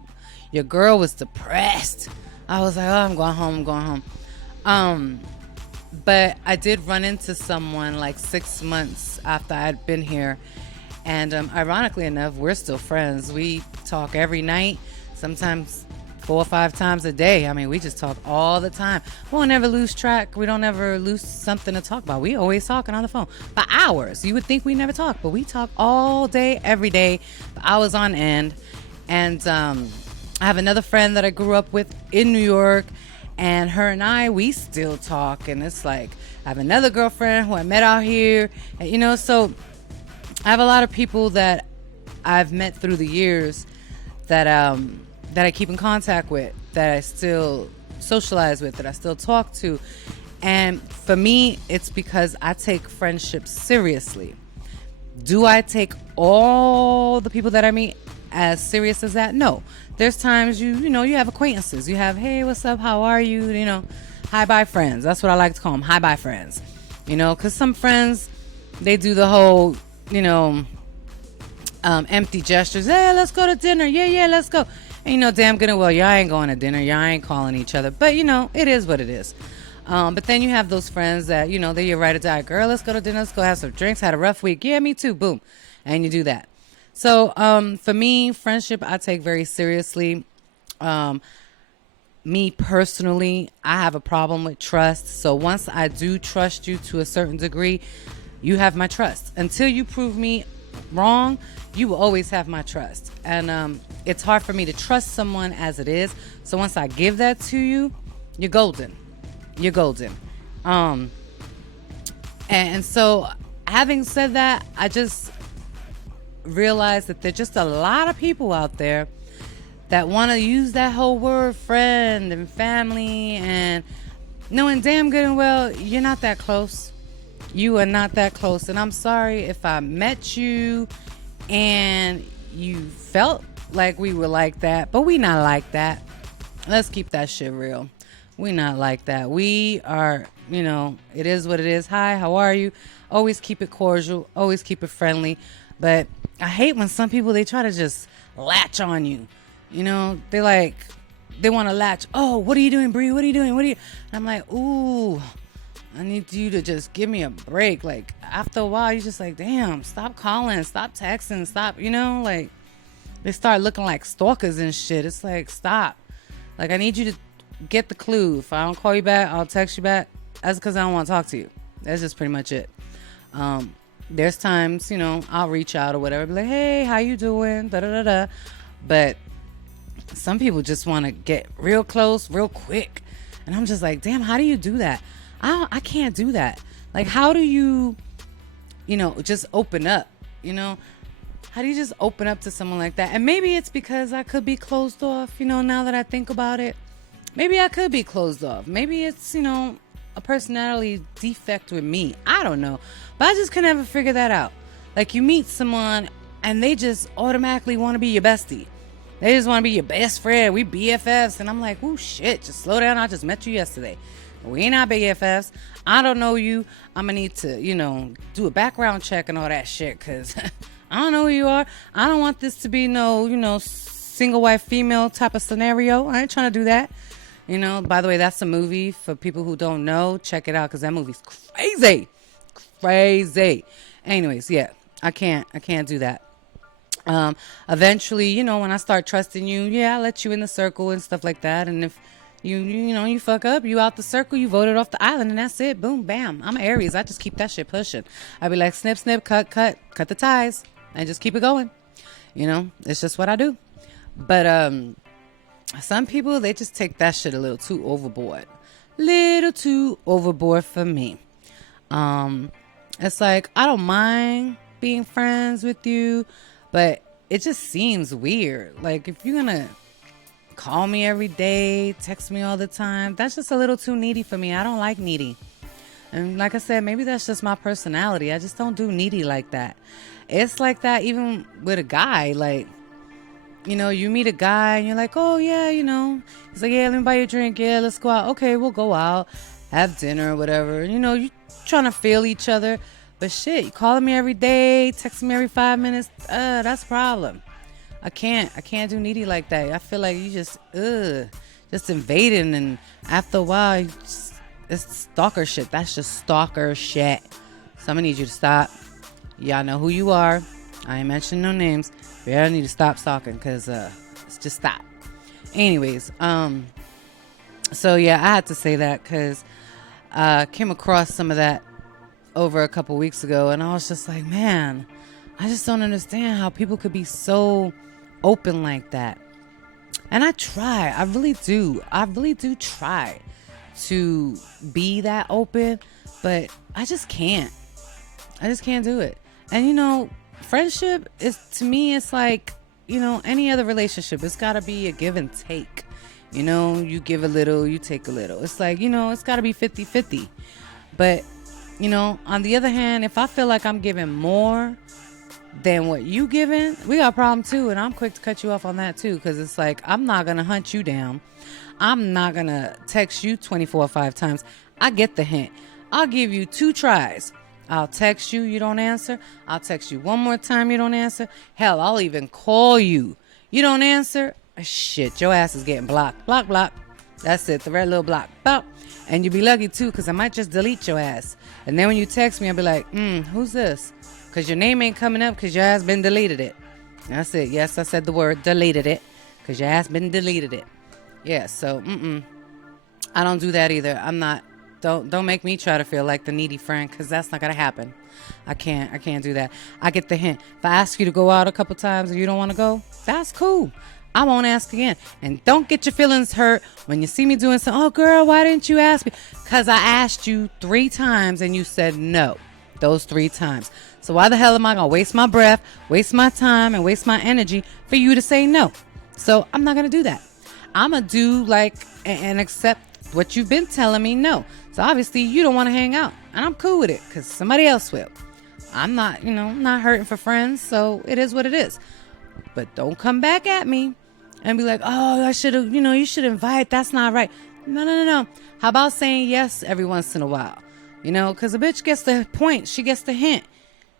your girl was depressed. I was like, oh, I'm going home. But I did run into someone like 6 months after I'd been here. And ironically enough, we're still friends. We talk every night, sometimes 4 or 5 times a day. I mean, we just talk all the time. We don't ever lose track. We don't ever lose something to talk about. We always talking on the phone for hours. You would think we never talk, but we talk all day, every day, for hours on end. And I have another friend that I grew up with in New York, and her and we still talk. And it's like, I have another girlfriend who I met out here, and, you know, so I have a lot of people that I've met through the years that I keep in contact with, that I still socialize with, that I still talk to. And for me, it's because I take friendships seriously. Do I take all the people that I meet as serious as that? No. There's times you have acquaintances. You have, hey, what's up? How are you? You know, hi, bye friends. That's what I like to call them, hi, bye friends. You know, because some friends, they do the whole, empty gestures. Hey, let's go to dinner. Yeah, let's go. And you know damn good and well, y'all ain't going to dinner. Y'all ain't calling each other. But, it is what it is. But then you have those friends that, they're your ride or die. Girl, let's go to dinner. Let's go have some drinks. Had a rough week. Yeah, me too. Boom. And you do that. So for me, friendship, I take very seriously. Me personally, I have a problem with trust. So once I do trust you to a certain degree, you have my trust. Until you prove me wrong, you will always have my trust. And it's hard for me to trust someone as it is. So once I give that to you, you're golden. You're golden. And so having said that, I just realized that there's just a lot of people out there that want to use that whole word friend and family, and knowing damn good and well you're not that close. You are not that close. And I'm sorry if I met you and you felt like we were like that, but we not like that. Let's keep that shit real. We not like that. We are, it is what it is. Hi, how are you? Always keep it cordial. Always keep it friendly. But I hate when some people, they try to just latch on you. They want to latch. Oh, what are you doing, Bri? What are you doing? And I'm like, ooh, I need you to just give me a break. Like, after a while, you're just like, damn, stop calling, stop texting, stop, they start looking like stalkers and shit. It's like, stop. Like, I need you to get the clue. If I don't call you back, I'll text you back. That's because I don't want to talk to you. That's just pretty much it. There's times, I'll reach out or whatever, be like, hey, how you doing? Da-da-da-da. But some people just want to get real close, real quick. And I'm just like, damn, how do you do that? I can't do that. Like, how do you, just open up, How do you just open up to someone like that? And maybe it's because I could be closed off, now that I think about it. Maybe I could be closed off. Maybe it's, a personality defect with me. I don't know. But I just could never figure that out. Like, you meet someone and they just automatically want to be your bestie. They just want to be your best friend. We BFFs. And I'm like, oh, shit, just slow down. I just met you yesterday. We ain't not BFFs. I don't know you. I'm going to need to, do a background check and all that shit, because I don't know who you are. I don't want this to be no, single wife, female type of scenario. I ain't trying to do that. By the way, that's a movie for people who don't know. Check it out, because that movie's crazy. Crazy. Anyways, yeah, I can't do that. Eventually, when I start trusting you, yeah, I'll let you in the circle and stuff like that. And if you fuck up, you out the circle, you voted off the island, and that's it. Boom, bam. I'm an Aries. I just keep that shit pushing. I be like, snip, snip, cut the ties, and just keep it going. It's just what I do. But some people, they just take that shit a little too overboard. Little too overboard for me. It's like, I don't mind being friends with you, but it just seems weird. Like, if you're gonna call me every day, text me all the time, that's just a little too needy for me. I don't like needy. And like I said, maybe that's just my personality. I just don't do needy like that. It's like that even with a guy. Like, you meet a guy and you're like, oh yeah, he's like, yeah, let me buy you a drink. Yeah, let's go out. Okay, we'll go out, have dinner or whatever. You trying to feel each other. But shit, you calling me every day, texting me every 5 minutes, that's a problem. I can't do needy like that. I feel like you just invading, and after a while, it's stalker shit. That's just stalker shit. So I'm gonna need you to stop. Y'all know who you are. I ain't mentioning no names. But y'all need to stop stalking, because it's just stop. Anyways, so yeah, I had to say that because I came across some of that over a couple weeks ago, and I was just like, man, I just don't understand how people could be so open like that. And I try. I really do. I really do try to be that open, but I just can't. I just can't do it. And you know, friendship is, to me, it's like, you know, any other relationship. It's got to be a give and take. You know, you give a little, you take a little. It's like, you know, it's got to be 50-50. But, you know, on the other hand, if I feel like I'm giving more than what you giving, we got a problem too. And I'm quick to cut you off on that too, because it's like, I'm not going to hunt you down. I'm not going to text you 24 or 5 times. I get the hint. I'll give you 2 tries. I'll text you, you don't answer. I'll text you one more time, you don't answer. Hell, I'll even call you. You don't answer. Shit, your ass is getting blocked. Block, block. That's it, the red little block. Bop. And you be lucky too, because I might just delete your ass. And then when you text me, I'll be like, who's this? Because your name ain't coming up because your ass been deleted it. That's it. Yes, I said the word deleted it, because your ass been deleted it. Yeah, so, I don't do that either. I'm not. Don't make me try to feel like the needy friend, because that's not gonna happen. I can't do that. I get the hint. If I ask you to go out a couple times and you don't want to go, that's cool. I won't ask again. And don't get your feelings hurt when you see me doing something. Oh, girl, why didn't you ask me? Because I asked you 3 times and you said no. Those 3 times. So why the hell am I gonna waste my breath, waste my time, and waste my energy for you to say no? So I'm not gonna do that. I'm gonna do like and accept what you've been telling me no. So obviously you don't want to hang out, and I'm cool with it because somebody else will. I'm not, you know, not hurting for friends, so it is what it is. But don't come back at me and be like, oh, I should have, you know, you should invite. That's not right. No. How about saying yes every once in a while? You know, because a bitch gets the point. She gets the hint.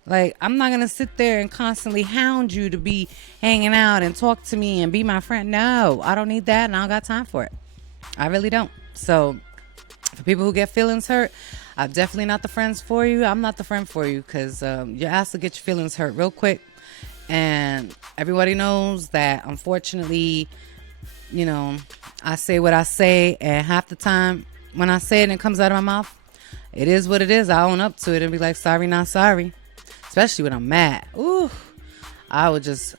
Like, I'm not going to sit there and constantly hound you to be hanging out and talk to me and be my friend. No, I don't need that, and I don't got time for it. I really don't. So for people who get feelings hurt, I'm definitely not the friends for you. I'm not the friend for you, because your ass will get your feelings hurt real quick. And everybody knows that, unfortunately, you know, I say what I say, and half the time when I say it and it comes out of my mouth, it is what it is. I own up to it and be like, sorry, not sorry. Especially when I'm mad. Ooh, I would just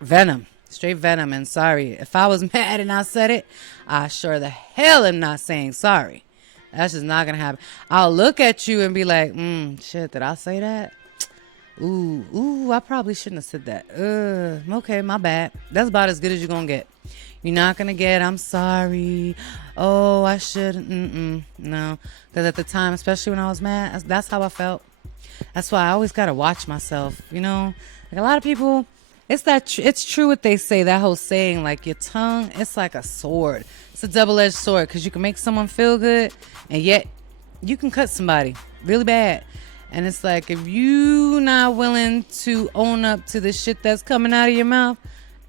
venom. Straight venom and sorry. If I was mad and I said it, I sure the hell am not saying sorry. That's just not going to happen. I'll look at you and be like, shit, did I say that? Ooh, I probably shouldn't have said that. Okay, my bad. That's about as good as you're going to get. You're not going to get, I'm sorry. Oh, I shouldn't. No. Because at the time, especially when I was mad, that's how I felt. That's why I always got to watch myself. You know, like a lot of people, it's true what they say, that whole saying, like your tongue, it's like a sword. It's a double-edged sword, because you can make someone feel good, and yet you can cut somebody really bad. And it's like, if you not willing to own up to the shit that's coming out of your mouth,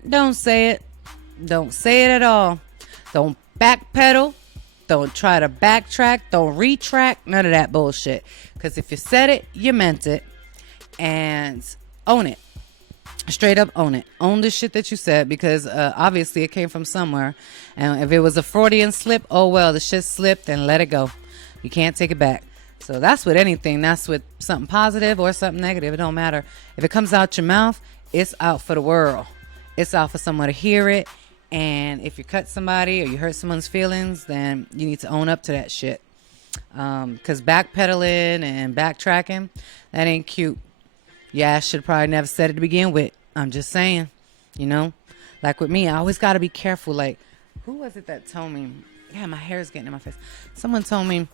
don't say it. Don't say it at all. Don't backpedal. Don't try to backtrack. Don't retract. None of that bullshit. Because if you said it, you meant it. And own it. Straight up own it. Own the shit that you said, because obviously it came from somewhere. And if it was a Freudian slip, oh well, the shit slipped, and let it go. You can't take it back. So that's with anything. That's with something positive or something negative. It don't matter. If it comes out your mouth, it's out for the world. It's out for someone to hear it. And if you cut somebody or you hurt someone's feelings, then you need to own up to that shit. Because backpedaling and backtracking, that ain't cute. Yeah, I should probably never said it to begin with. I'm just saying, you know, like with me, I always got to be careful. Like, who was it that told me? Yeah, my hair is getting in my face. Someone told me,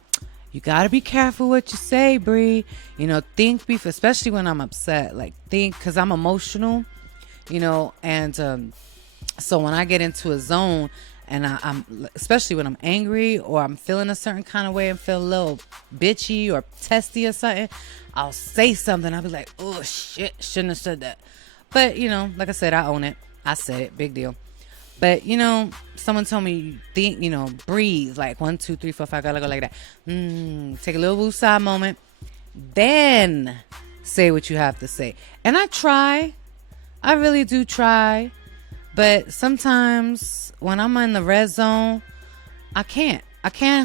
you got to be careful what you say, Bri. You know, think before, especially when I'm upset. Like, think, because I'm emotional, you know, and so when I get into a zone, and I'm, especially when I'm angry or I'm feeling a certain kind of way and feel a little bitchy or testy or something, I'll say something. I'll be like, oh, shit, shouldn't have said that. But, you know, like I said, I own it. I said it. Big deal. But someone told me, breathe like 1, 2, 3, 4, 5, gotta go like that. Take a little woosah moment, then say what you have to say. And I really do try, but sometimes when I'm in the red zone, I can't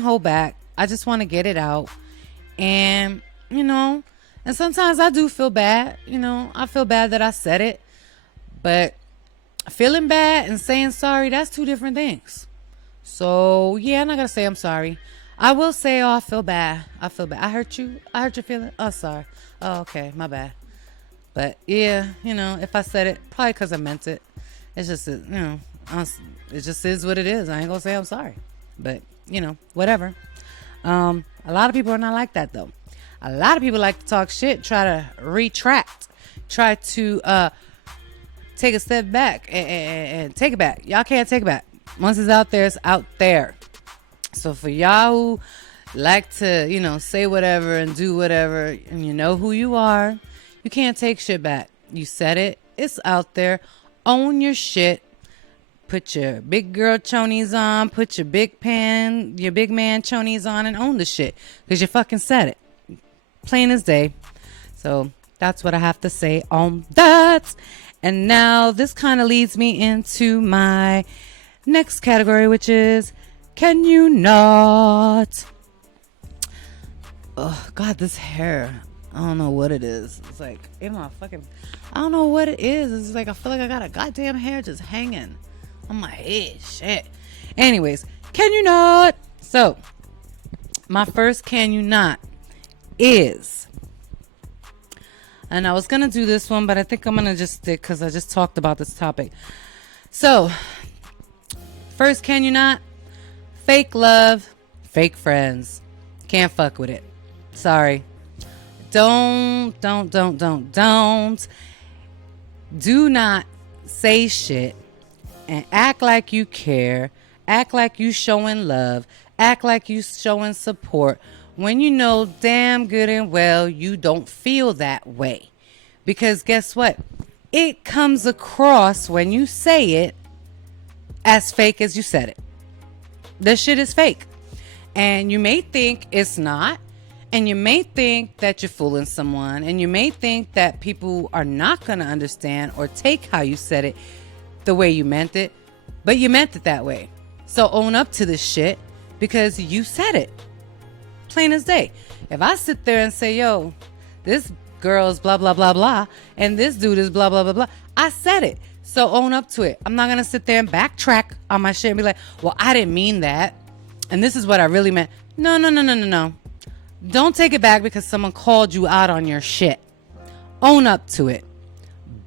hold back. I just want to get it out. And and sometimes I do feel bad. I feel bad that I said it, but feeling bad and saying sorry, that's two different things. So yeah, I'm not gonna say I'm sorry. I will say, oh, I feel bad. I hurt you. I hurt your feeling. Oh, sorry. Oh, okay, my bad. But yeah, if I said it, probably because I meant it. It's just, it just is what it is. I ain't gonna say I'm sorry. But whatever. A lot of people are not like that though. A lot of people like to talk shit, try to retract, try to take a step back and take it back. Y'all can't take it back. Once it's out there, it's out there. So for y'all who like to, say whatever and do whatever, and you know who you are, you can't take shit back. You said it. It's out there. Own your shit. Put your big girl chonies on. Put your big man chonies on and own the shit. Because you fucking said it. Plain as day. So that's what I have to say on that. And now this kind of leads me into my next category, which is, can you not? Oh, God, this hair. I don't know what it is. It's like, I don't know what it is. It's like, I feel like I got a goddamn hair just hanging on my head. Shit. Anyways, can you not? So, my first can you not is, and I was going to do this one, but I think I'm going to just stick because I just talked about this topic. So, first can you not? Fake love, fake friends. Can't fuck with it. Sorry. Don't. Do not say shit and act like you care, act like you showing love, act like you showing support when you know damn good and well you don't feel that way. Because guess what? It comes across when you say it as fake as you said it. This shit is fake. And you may think it's not. And you may think that you're fooling someone. And you may think that people are not going to understand or take how you said it the way you meant it. But you meant it that way. So own up to this shit because you said it. Plain as day. If I sit there and say, yo, this girl is blah, blah, blah, blah. And this dude is blah, blah, blah, blah. I said it. So own up to it. I'm not going to sit there and backtrack on my shit and be like, well, I didn't mean that. And this is what I really meant. No. Don't take it back because someone called you out on your shit. Own up to it.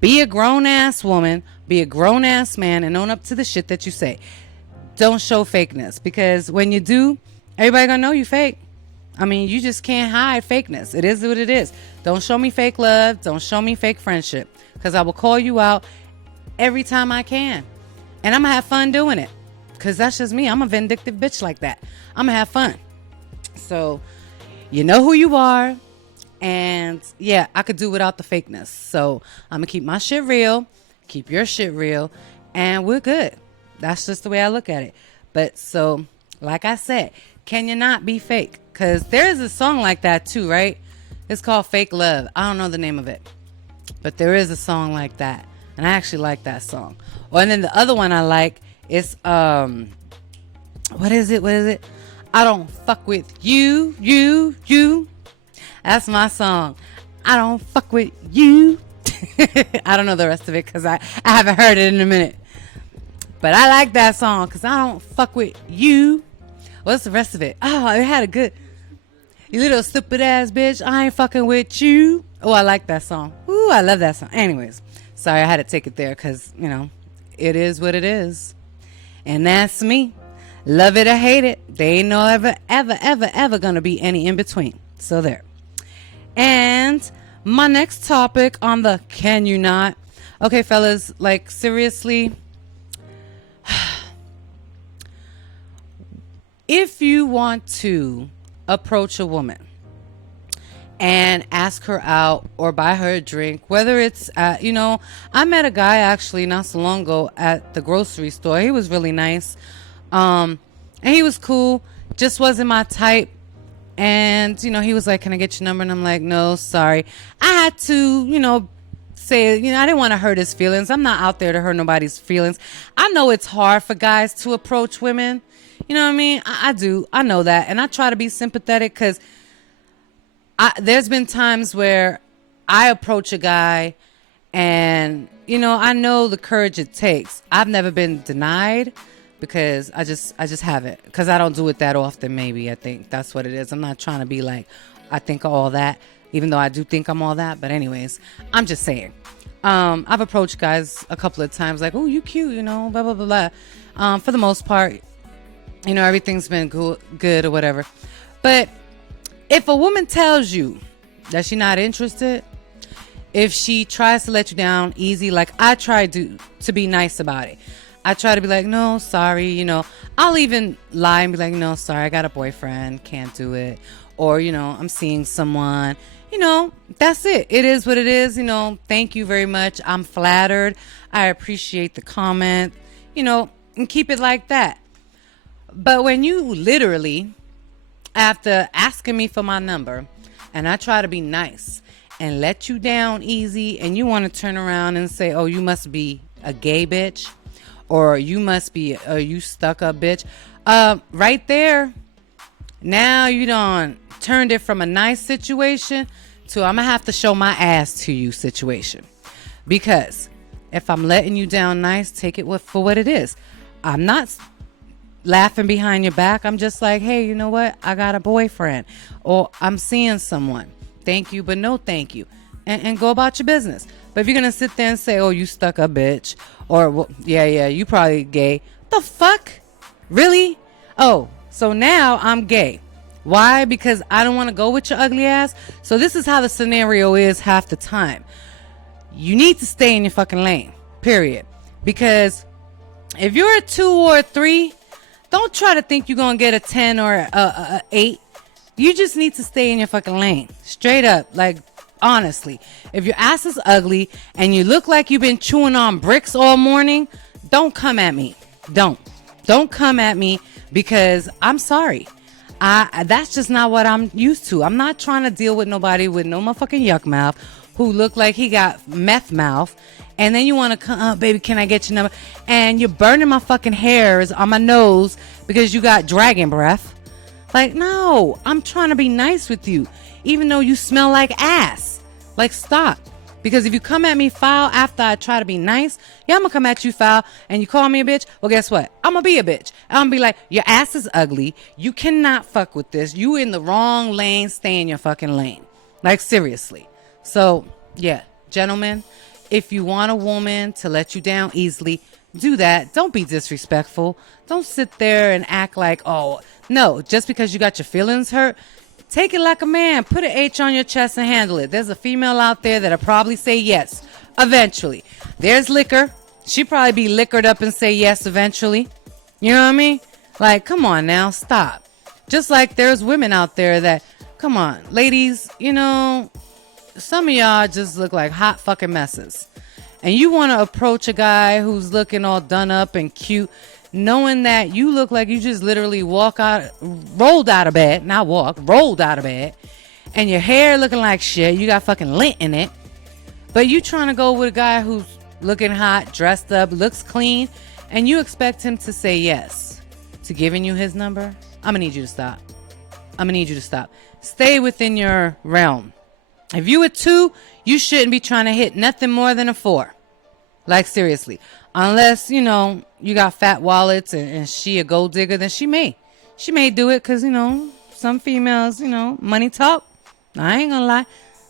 Be a grown-ass woman. Be a grown-ass man and own up to the shit that you say. Don't show fakeness because when you do, everybody gonna know you fake. I mean, you just can't hide fakeness. It is what it is. Don't show me fake love. Don't show me fake friendship because I will call you out every time I can. And I'm going to have fun doing it because that's just me. I'm a vindictive bitch like that. I'm going to have fun. So you know who you are. And yeah, I could do without the fakeness. So I'm going to keep my shit real, keep your shit real, and we're good. That's just the way I look at it. But so, like I said, can you not be fake? Because there is a song like that too, right? It's called Fake Love. I don't know the name of it. But there is a song like that. And I actually like that song. Oh, and then the other one I like is, what is it? I don't fuck with you. That's my song. I don't fuck with you. I don't know the rest of it because I haven't heard it in a minute. But I like that song because I don't fuck with you. What's the rest of it? Oh, it had a good, you little stupid ass bitch. I ain't fucking with you. Oh, I like that song. Ooh, I love that song. Anyways, sorry I had to take it there because, it is what it is. And that's me. Love it or hate it. There ain't no ever gonna be any in between. So there. And my next topic on the can you not. Okay, fellas, like seriously. If you want to approach a woman and ask her out or buy her a drink, whether it's I met a guy actually not so long ago at the grocery store. He was really nice, and he was cool, just wasn't my type. And he was like, can I get your number? And I'm like, no, sorry. I had to say, I didn't want to hurt his feelings. I'm not out there to hurt nobody's feelings. I know it's hard for guys to approach women. You know what I mean? I do. I know that. And I try to be sympathetic because there's been times where I approach a guy and, I know the courage it takes. I've never been denied because I just haven't, because I don't do it that often. Maybe I think that's what it is. I'm not trying to be like, I think all that, even though I do think I'm all that. But anyways, I'm just saying, I've approached guys a couple of times like, oh, you cute, blah, blah, blah, blah. For the most part, everything's been good or whatever. But if a woman tells you that she's not interested, if she tries to let you down easy, like I try to be nice about it. I try to be like, no, sorry, I'll even lie and be like, no, sorry, I got a boyfriend, can't do it. Or, I'm seeing someone, that's it. It is what it is. Thank you very much. I'm flattered. I appreciate the comment, and keep it like that. But when you literally, after asking me for my number, and I try to be nice and let you down easy, and you want to turn around and say, oh, you must be a gay bitch, or you must be you stuck up bitch, right there, now you done turned it from a nice situation to I'm gonna have to show my ass to you situation. Because if I'm letting you down nice, take it for what it is. I'm not laughing behind your back. I'm just like, hey, you know what? I got a boyfriend, or I'm seeing someone. Thank you, but no thank you. And go about your business. But if you're going to sit there and say, oh, you stuck a bitch, or well, yeah, you probably gay. The fuck? Really? Oh, so now I'm gay. Why? Because I don't want to go with your ugly ass. So this is how the scenario is half the time. You need to stay in your fucking lane, period. Because if you're a 2 or a 3, don't try to think you're going to get a 10 or a 8. You just need to stay in your fucking lane. Straight up. Like, honestly. If your ass is ugly and you look like you've been chewing on bricks all morning, don't come at me. Don't come at me, because I'm sorry. That's just not what I'm used to. I'm not trying to deal with nobody with no motherfucking yuck mouth who look like he got meth mouth. And then you want to come, baby, can I get your number? And you're burning my fucking hairs on my nose because you got dragon breath. Like, no, I'm trying to be nice with you, even though you smell like ass. Like, stop. Because if you come at me foul after I try to be nice, yeah, I'm going to come at you foul, and you call me a bitch, well, guess what? I'm going to be a bitch. I'm going to be like, your ass is ugly. You cannot fuck with this. You in the wrong lane. Stay in your fucking lane. Like, seriously. So, yeah, gentlemen, if you want a woman to let you down easily, do that. Don't be disrespectful. Don't sit there and act like, oh, no, just because you got your feelings hurt, take it like a man. Put an H on your chest and handle it. There's a female out there that'll probably say yes eventually. There's liquor. She probably be liquored up and say yes eventually. You know what I mean? Like, come on now, stop. Just like there's women out there that, come on, ladies, some of y'all just look like hot fucking messes. And you want to approach a guy who's looking all done up and cute, knowing that you look like you just literally rolled out of bed, rolled out of bed, and your hair looking like shit. You got fucking lint in it. But you trying to go with a guy who's looking hot, dressed up, looks clean, and you expect him to say yes to giving you his number? I'm going to need you to stop. Stay within your realm. If you a 2, you shouldn't be trying to hit nothing more than a 4. Like, seriously. Unless, you got fat wallets and she a gold digger, then she may do it because, some females, money talk. I ain't gonna lie.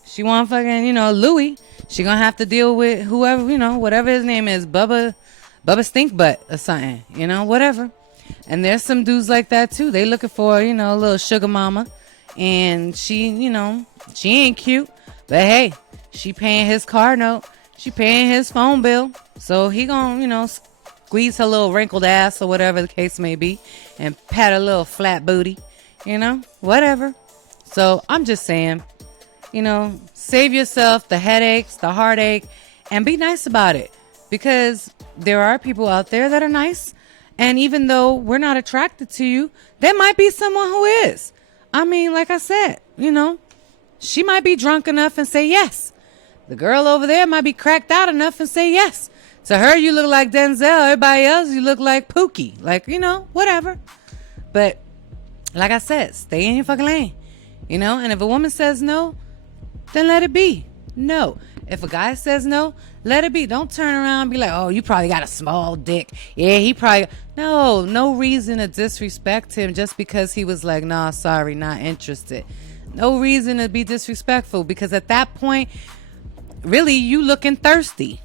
She want fucking, Louis. She gonna have to deal with whoever, whatever his name is, Bubba Stink Butt or something, whatever. And there's some dudes like that too. They looking for, a little sugar mama. And she, she ain't cute. But hey, she paying his car note. She paying his phone bill. So he gonna, squeeze her little wrinkled ass or whatever the case may be. And pat her little flat booty. Whatever. So I'm just saying, save yourself the headaches, the heartache, and be nice about it. Because there are people out there that are nice. And even though we're not attracted to you, there might be someone who is. I mean, like I said, she might be drunk enough and say yes. The girl over there might be cracked out enough and say yes. To her, you look like Denzel. Everybody else, you look like Pookie. Like, whatever. But like I said, stay in your fucking lane. And if a woman says no, then let it be. No. If a guy says no, let it be. Don't turn around and be like, oh, you probably got a small dick. Yeah, he probably... No reason to disrespect him just because he was like, nah, sorry, not interested. No reason to be disrespectful, because at that point, really, you looking thirsty.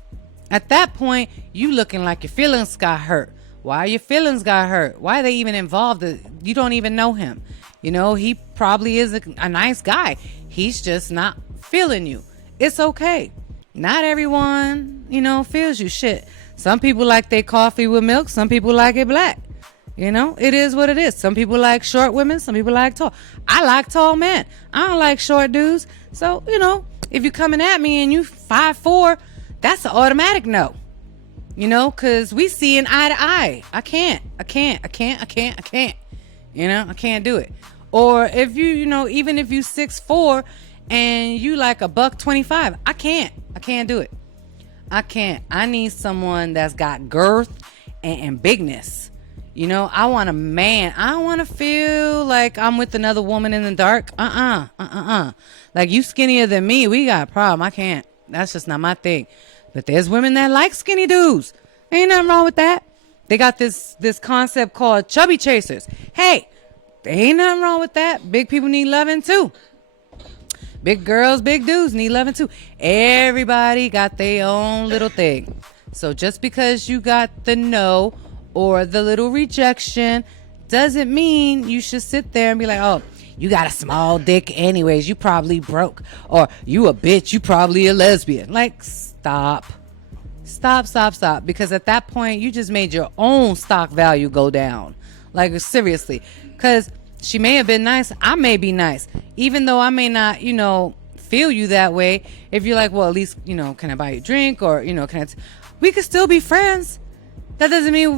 At that point, you looking like your feelings got hurt. Why your feelings got hurt? Why are they even involved? You don't even know him. He probably is a nice guy. He's just not feeling you. It's okay. Not everyone, feels you. Shit. Some people like their coffee with milk. Some people like it black. It is what it is. Some people like short women. Some people like tall. I like tall men. I don't like short dudes. So, if you're coming at me and you 5'4", that's an automatic no. Because we see an eye to eye. I can't. I can't do it. Or if you, even if you 6'4", and you like $125, I can't do it. I can't. I need someone that's got girth and bigness. I want a man. I don't want to feel like I'm with another woman in the dark. Like, you skinnier than me, we got a problem. I can't. That's just not my thing. But there's women that like skinny dudes. Ain't nothing wrong with that. They got this concept called chubby chasers. Hey, there ain't nothing wrong with that. Big people need loving too. Big girls, big dudes need loving too. Everybody got their own little thing. So just because you got the no or the little rejection doesn't mean you should sit there and be like, oh, you got a small dick anyways. You probably broke. Or you a bitch. You probably a lesbian. Like, stop. Because at that point, you just made your own stock value go down. Like, seriously. Because she may have been nice. I may be nice. Even though I may not, feel you that way. If you're like, well, at least, can I buy you a drink? Or, we could still be friends. That doesn't mean,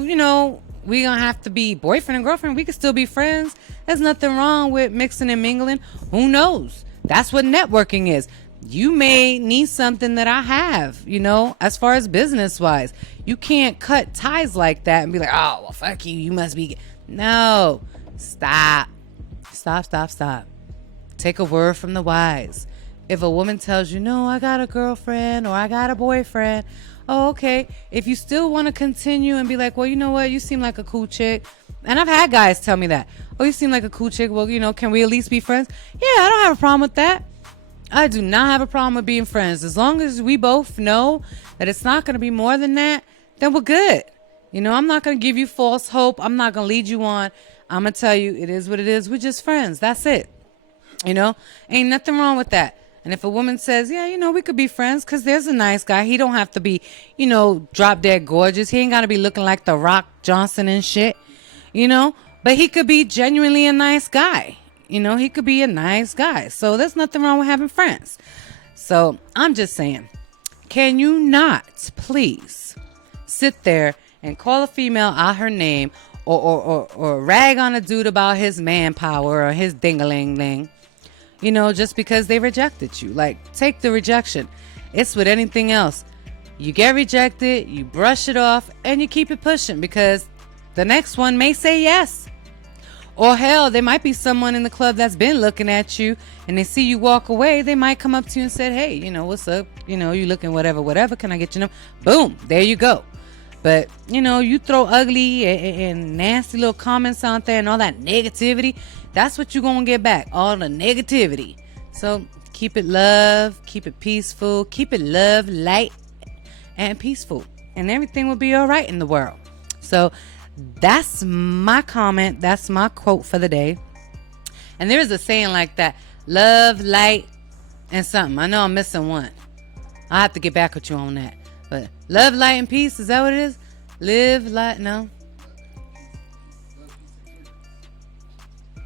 we gonna have to be boyfriend and girlfriend. We could still be friends. There's nothing wrong with mixing and mingling. Who knows? That's what networking is. You may need something that I have, as far as business wise. You can't cut ties like that and be like, oh, well, fuck you. You must be. No. Stop. Take a word from the wise. If a woman tells you, no, I got a girlfriend or I got a boyfriend. Oh, okay. If you still want to continue and be like, well, you know what? You seem like a cool chick. And I've had guys tell me that. Oh, you seem like a cool chick. Well, can we at least be friends? Yeah, I don't have a problem with that. I do not have a problem with being friends. As long as we both know that it's not going to be more than that, then we're good. I'm not going to give you false hope. I'm not going to lead you on. I'm going to tell you it is what it is. We're just friends. That's it. Ain't nothing wrong with that. And if a woman says, yeah, we could be friends because there's a nice guy. He don't have to be, drop dead gorgeous. He ain't got to be looking like The Rock Johnson and shit, But he could be genuinely a nice guy. He could be a nice guy. So there's nothing wrong with having friends. So I'm just saying, can you not please sit there and call a female out her name or rag on a dude about his manpower or his ding-a-ling-ling, just because they rejected you? Like, take the rejection. It's with anything else. You get rejected, you brush it off, and you keep it pushing because the next one may say yes. Or hell, there might be someone in the club that's been looking at you and they see you walk away. They might come up to you and say, hey, what's up? You looking whatever. Can I get your number? Boom. There you go. But, you throw ugly and nasty little comments out there and all that negativity. That's what you're going to get back. All the negativity. So keep it love. Keep it peaceful. Keep it love, light, and peaceful. And everything will be all right in the world. So that's my comment. That's my quote for the day. And there is a saying like that. Love, light, and something. I know I'm missing one. I'll have to get back with you on that. But love, light, and peace. Is that what it is? Live, light, no.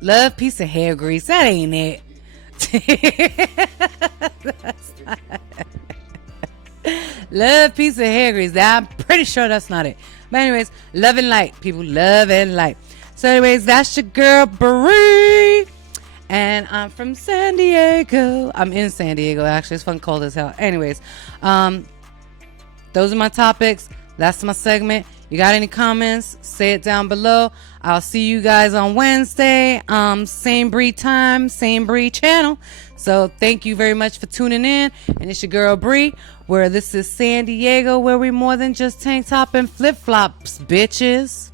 Love, peace, and hair grease. That ain't it. Love, peace, and hair grease. I'm pretty sure that's not it. But anyways, love and light. People, love and light. So anyways, that's your girl, Bri. And I'm from San Diego. I'm in San Diego, actually. It's fucking cold as hell. Anyways, those are my topics. That's my segment. You got any comments? Say it down below. I'll see you guys on Wednesday. Same Bri time, same Bri channel. So thank you very much for tuning in. And it's your girl Bri, where this is San Diego, where we more than just tank top and flip flops, bitches.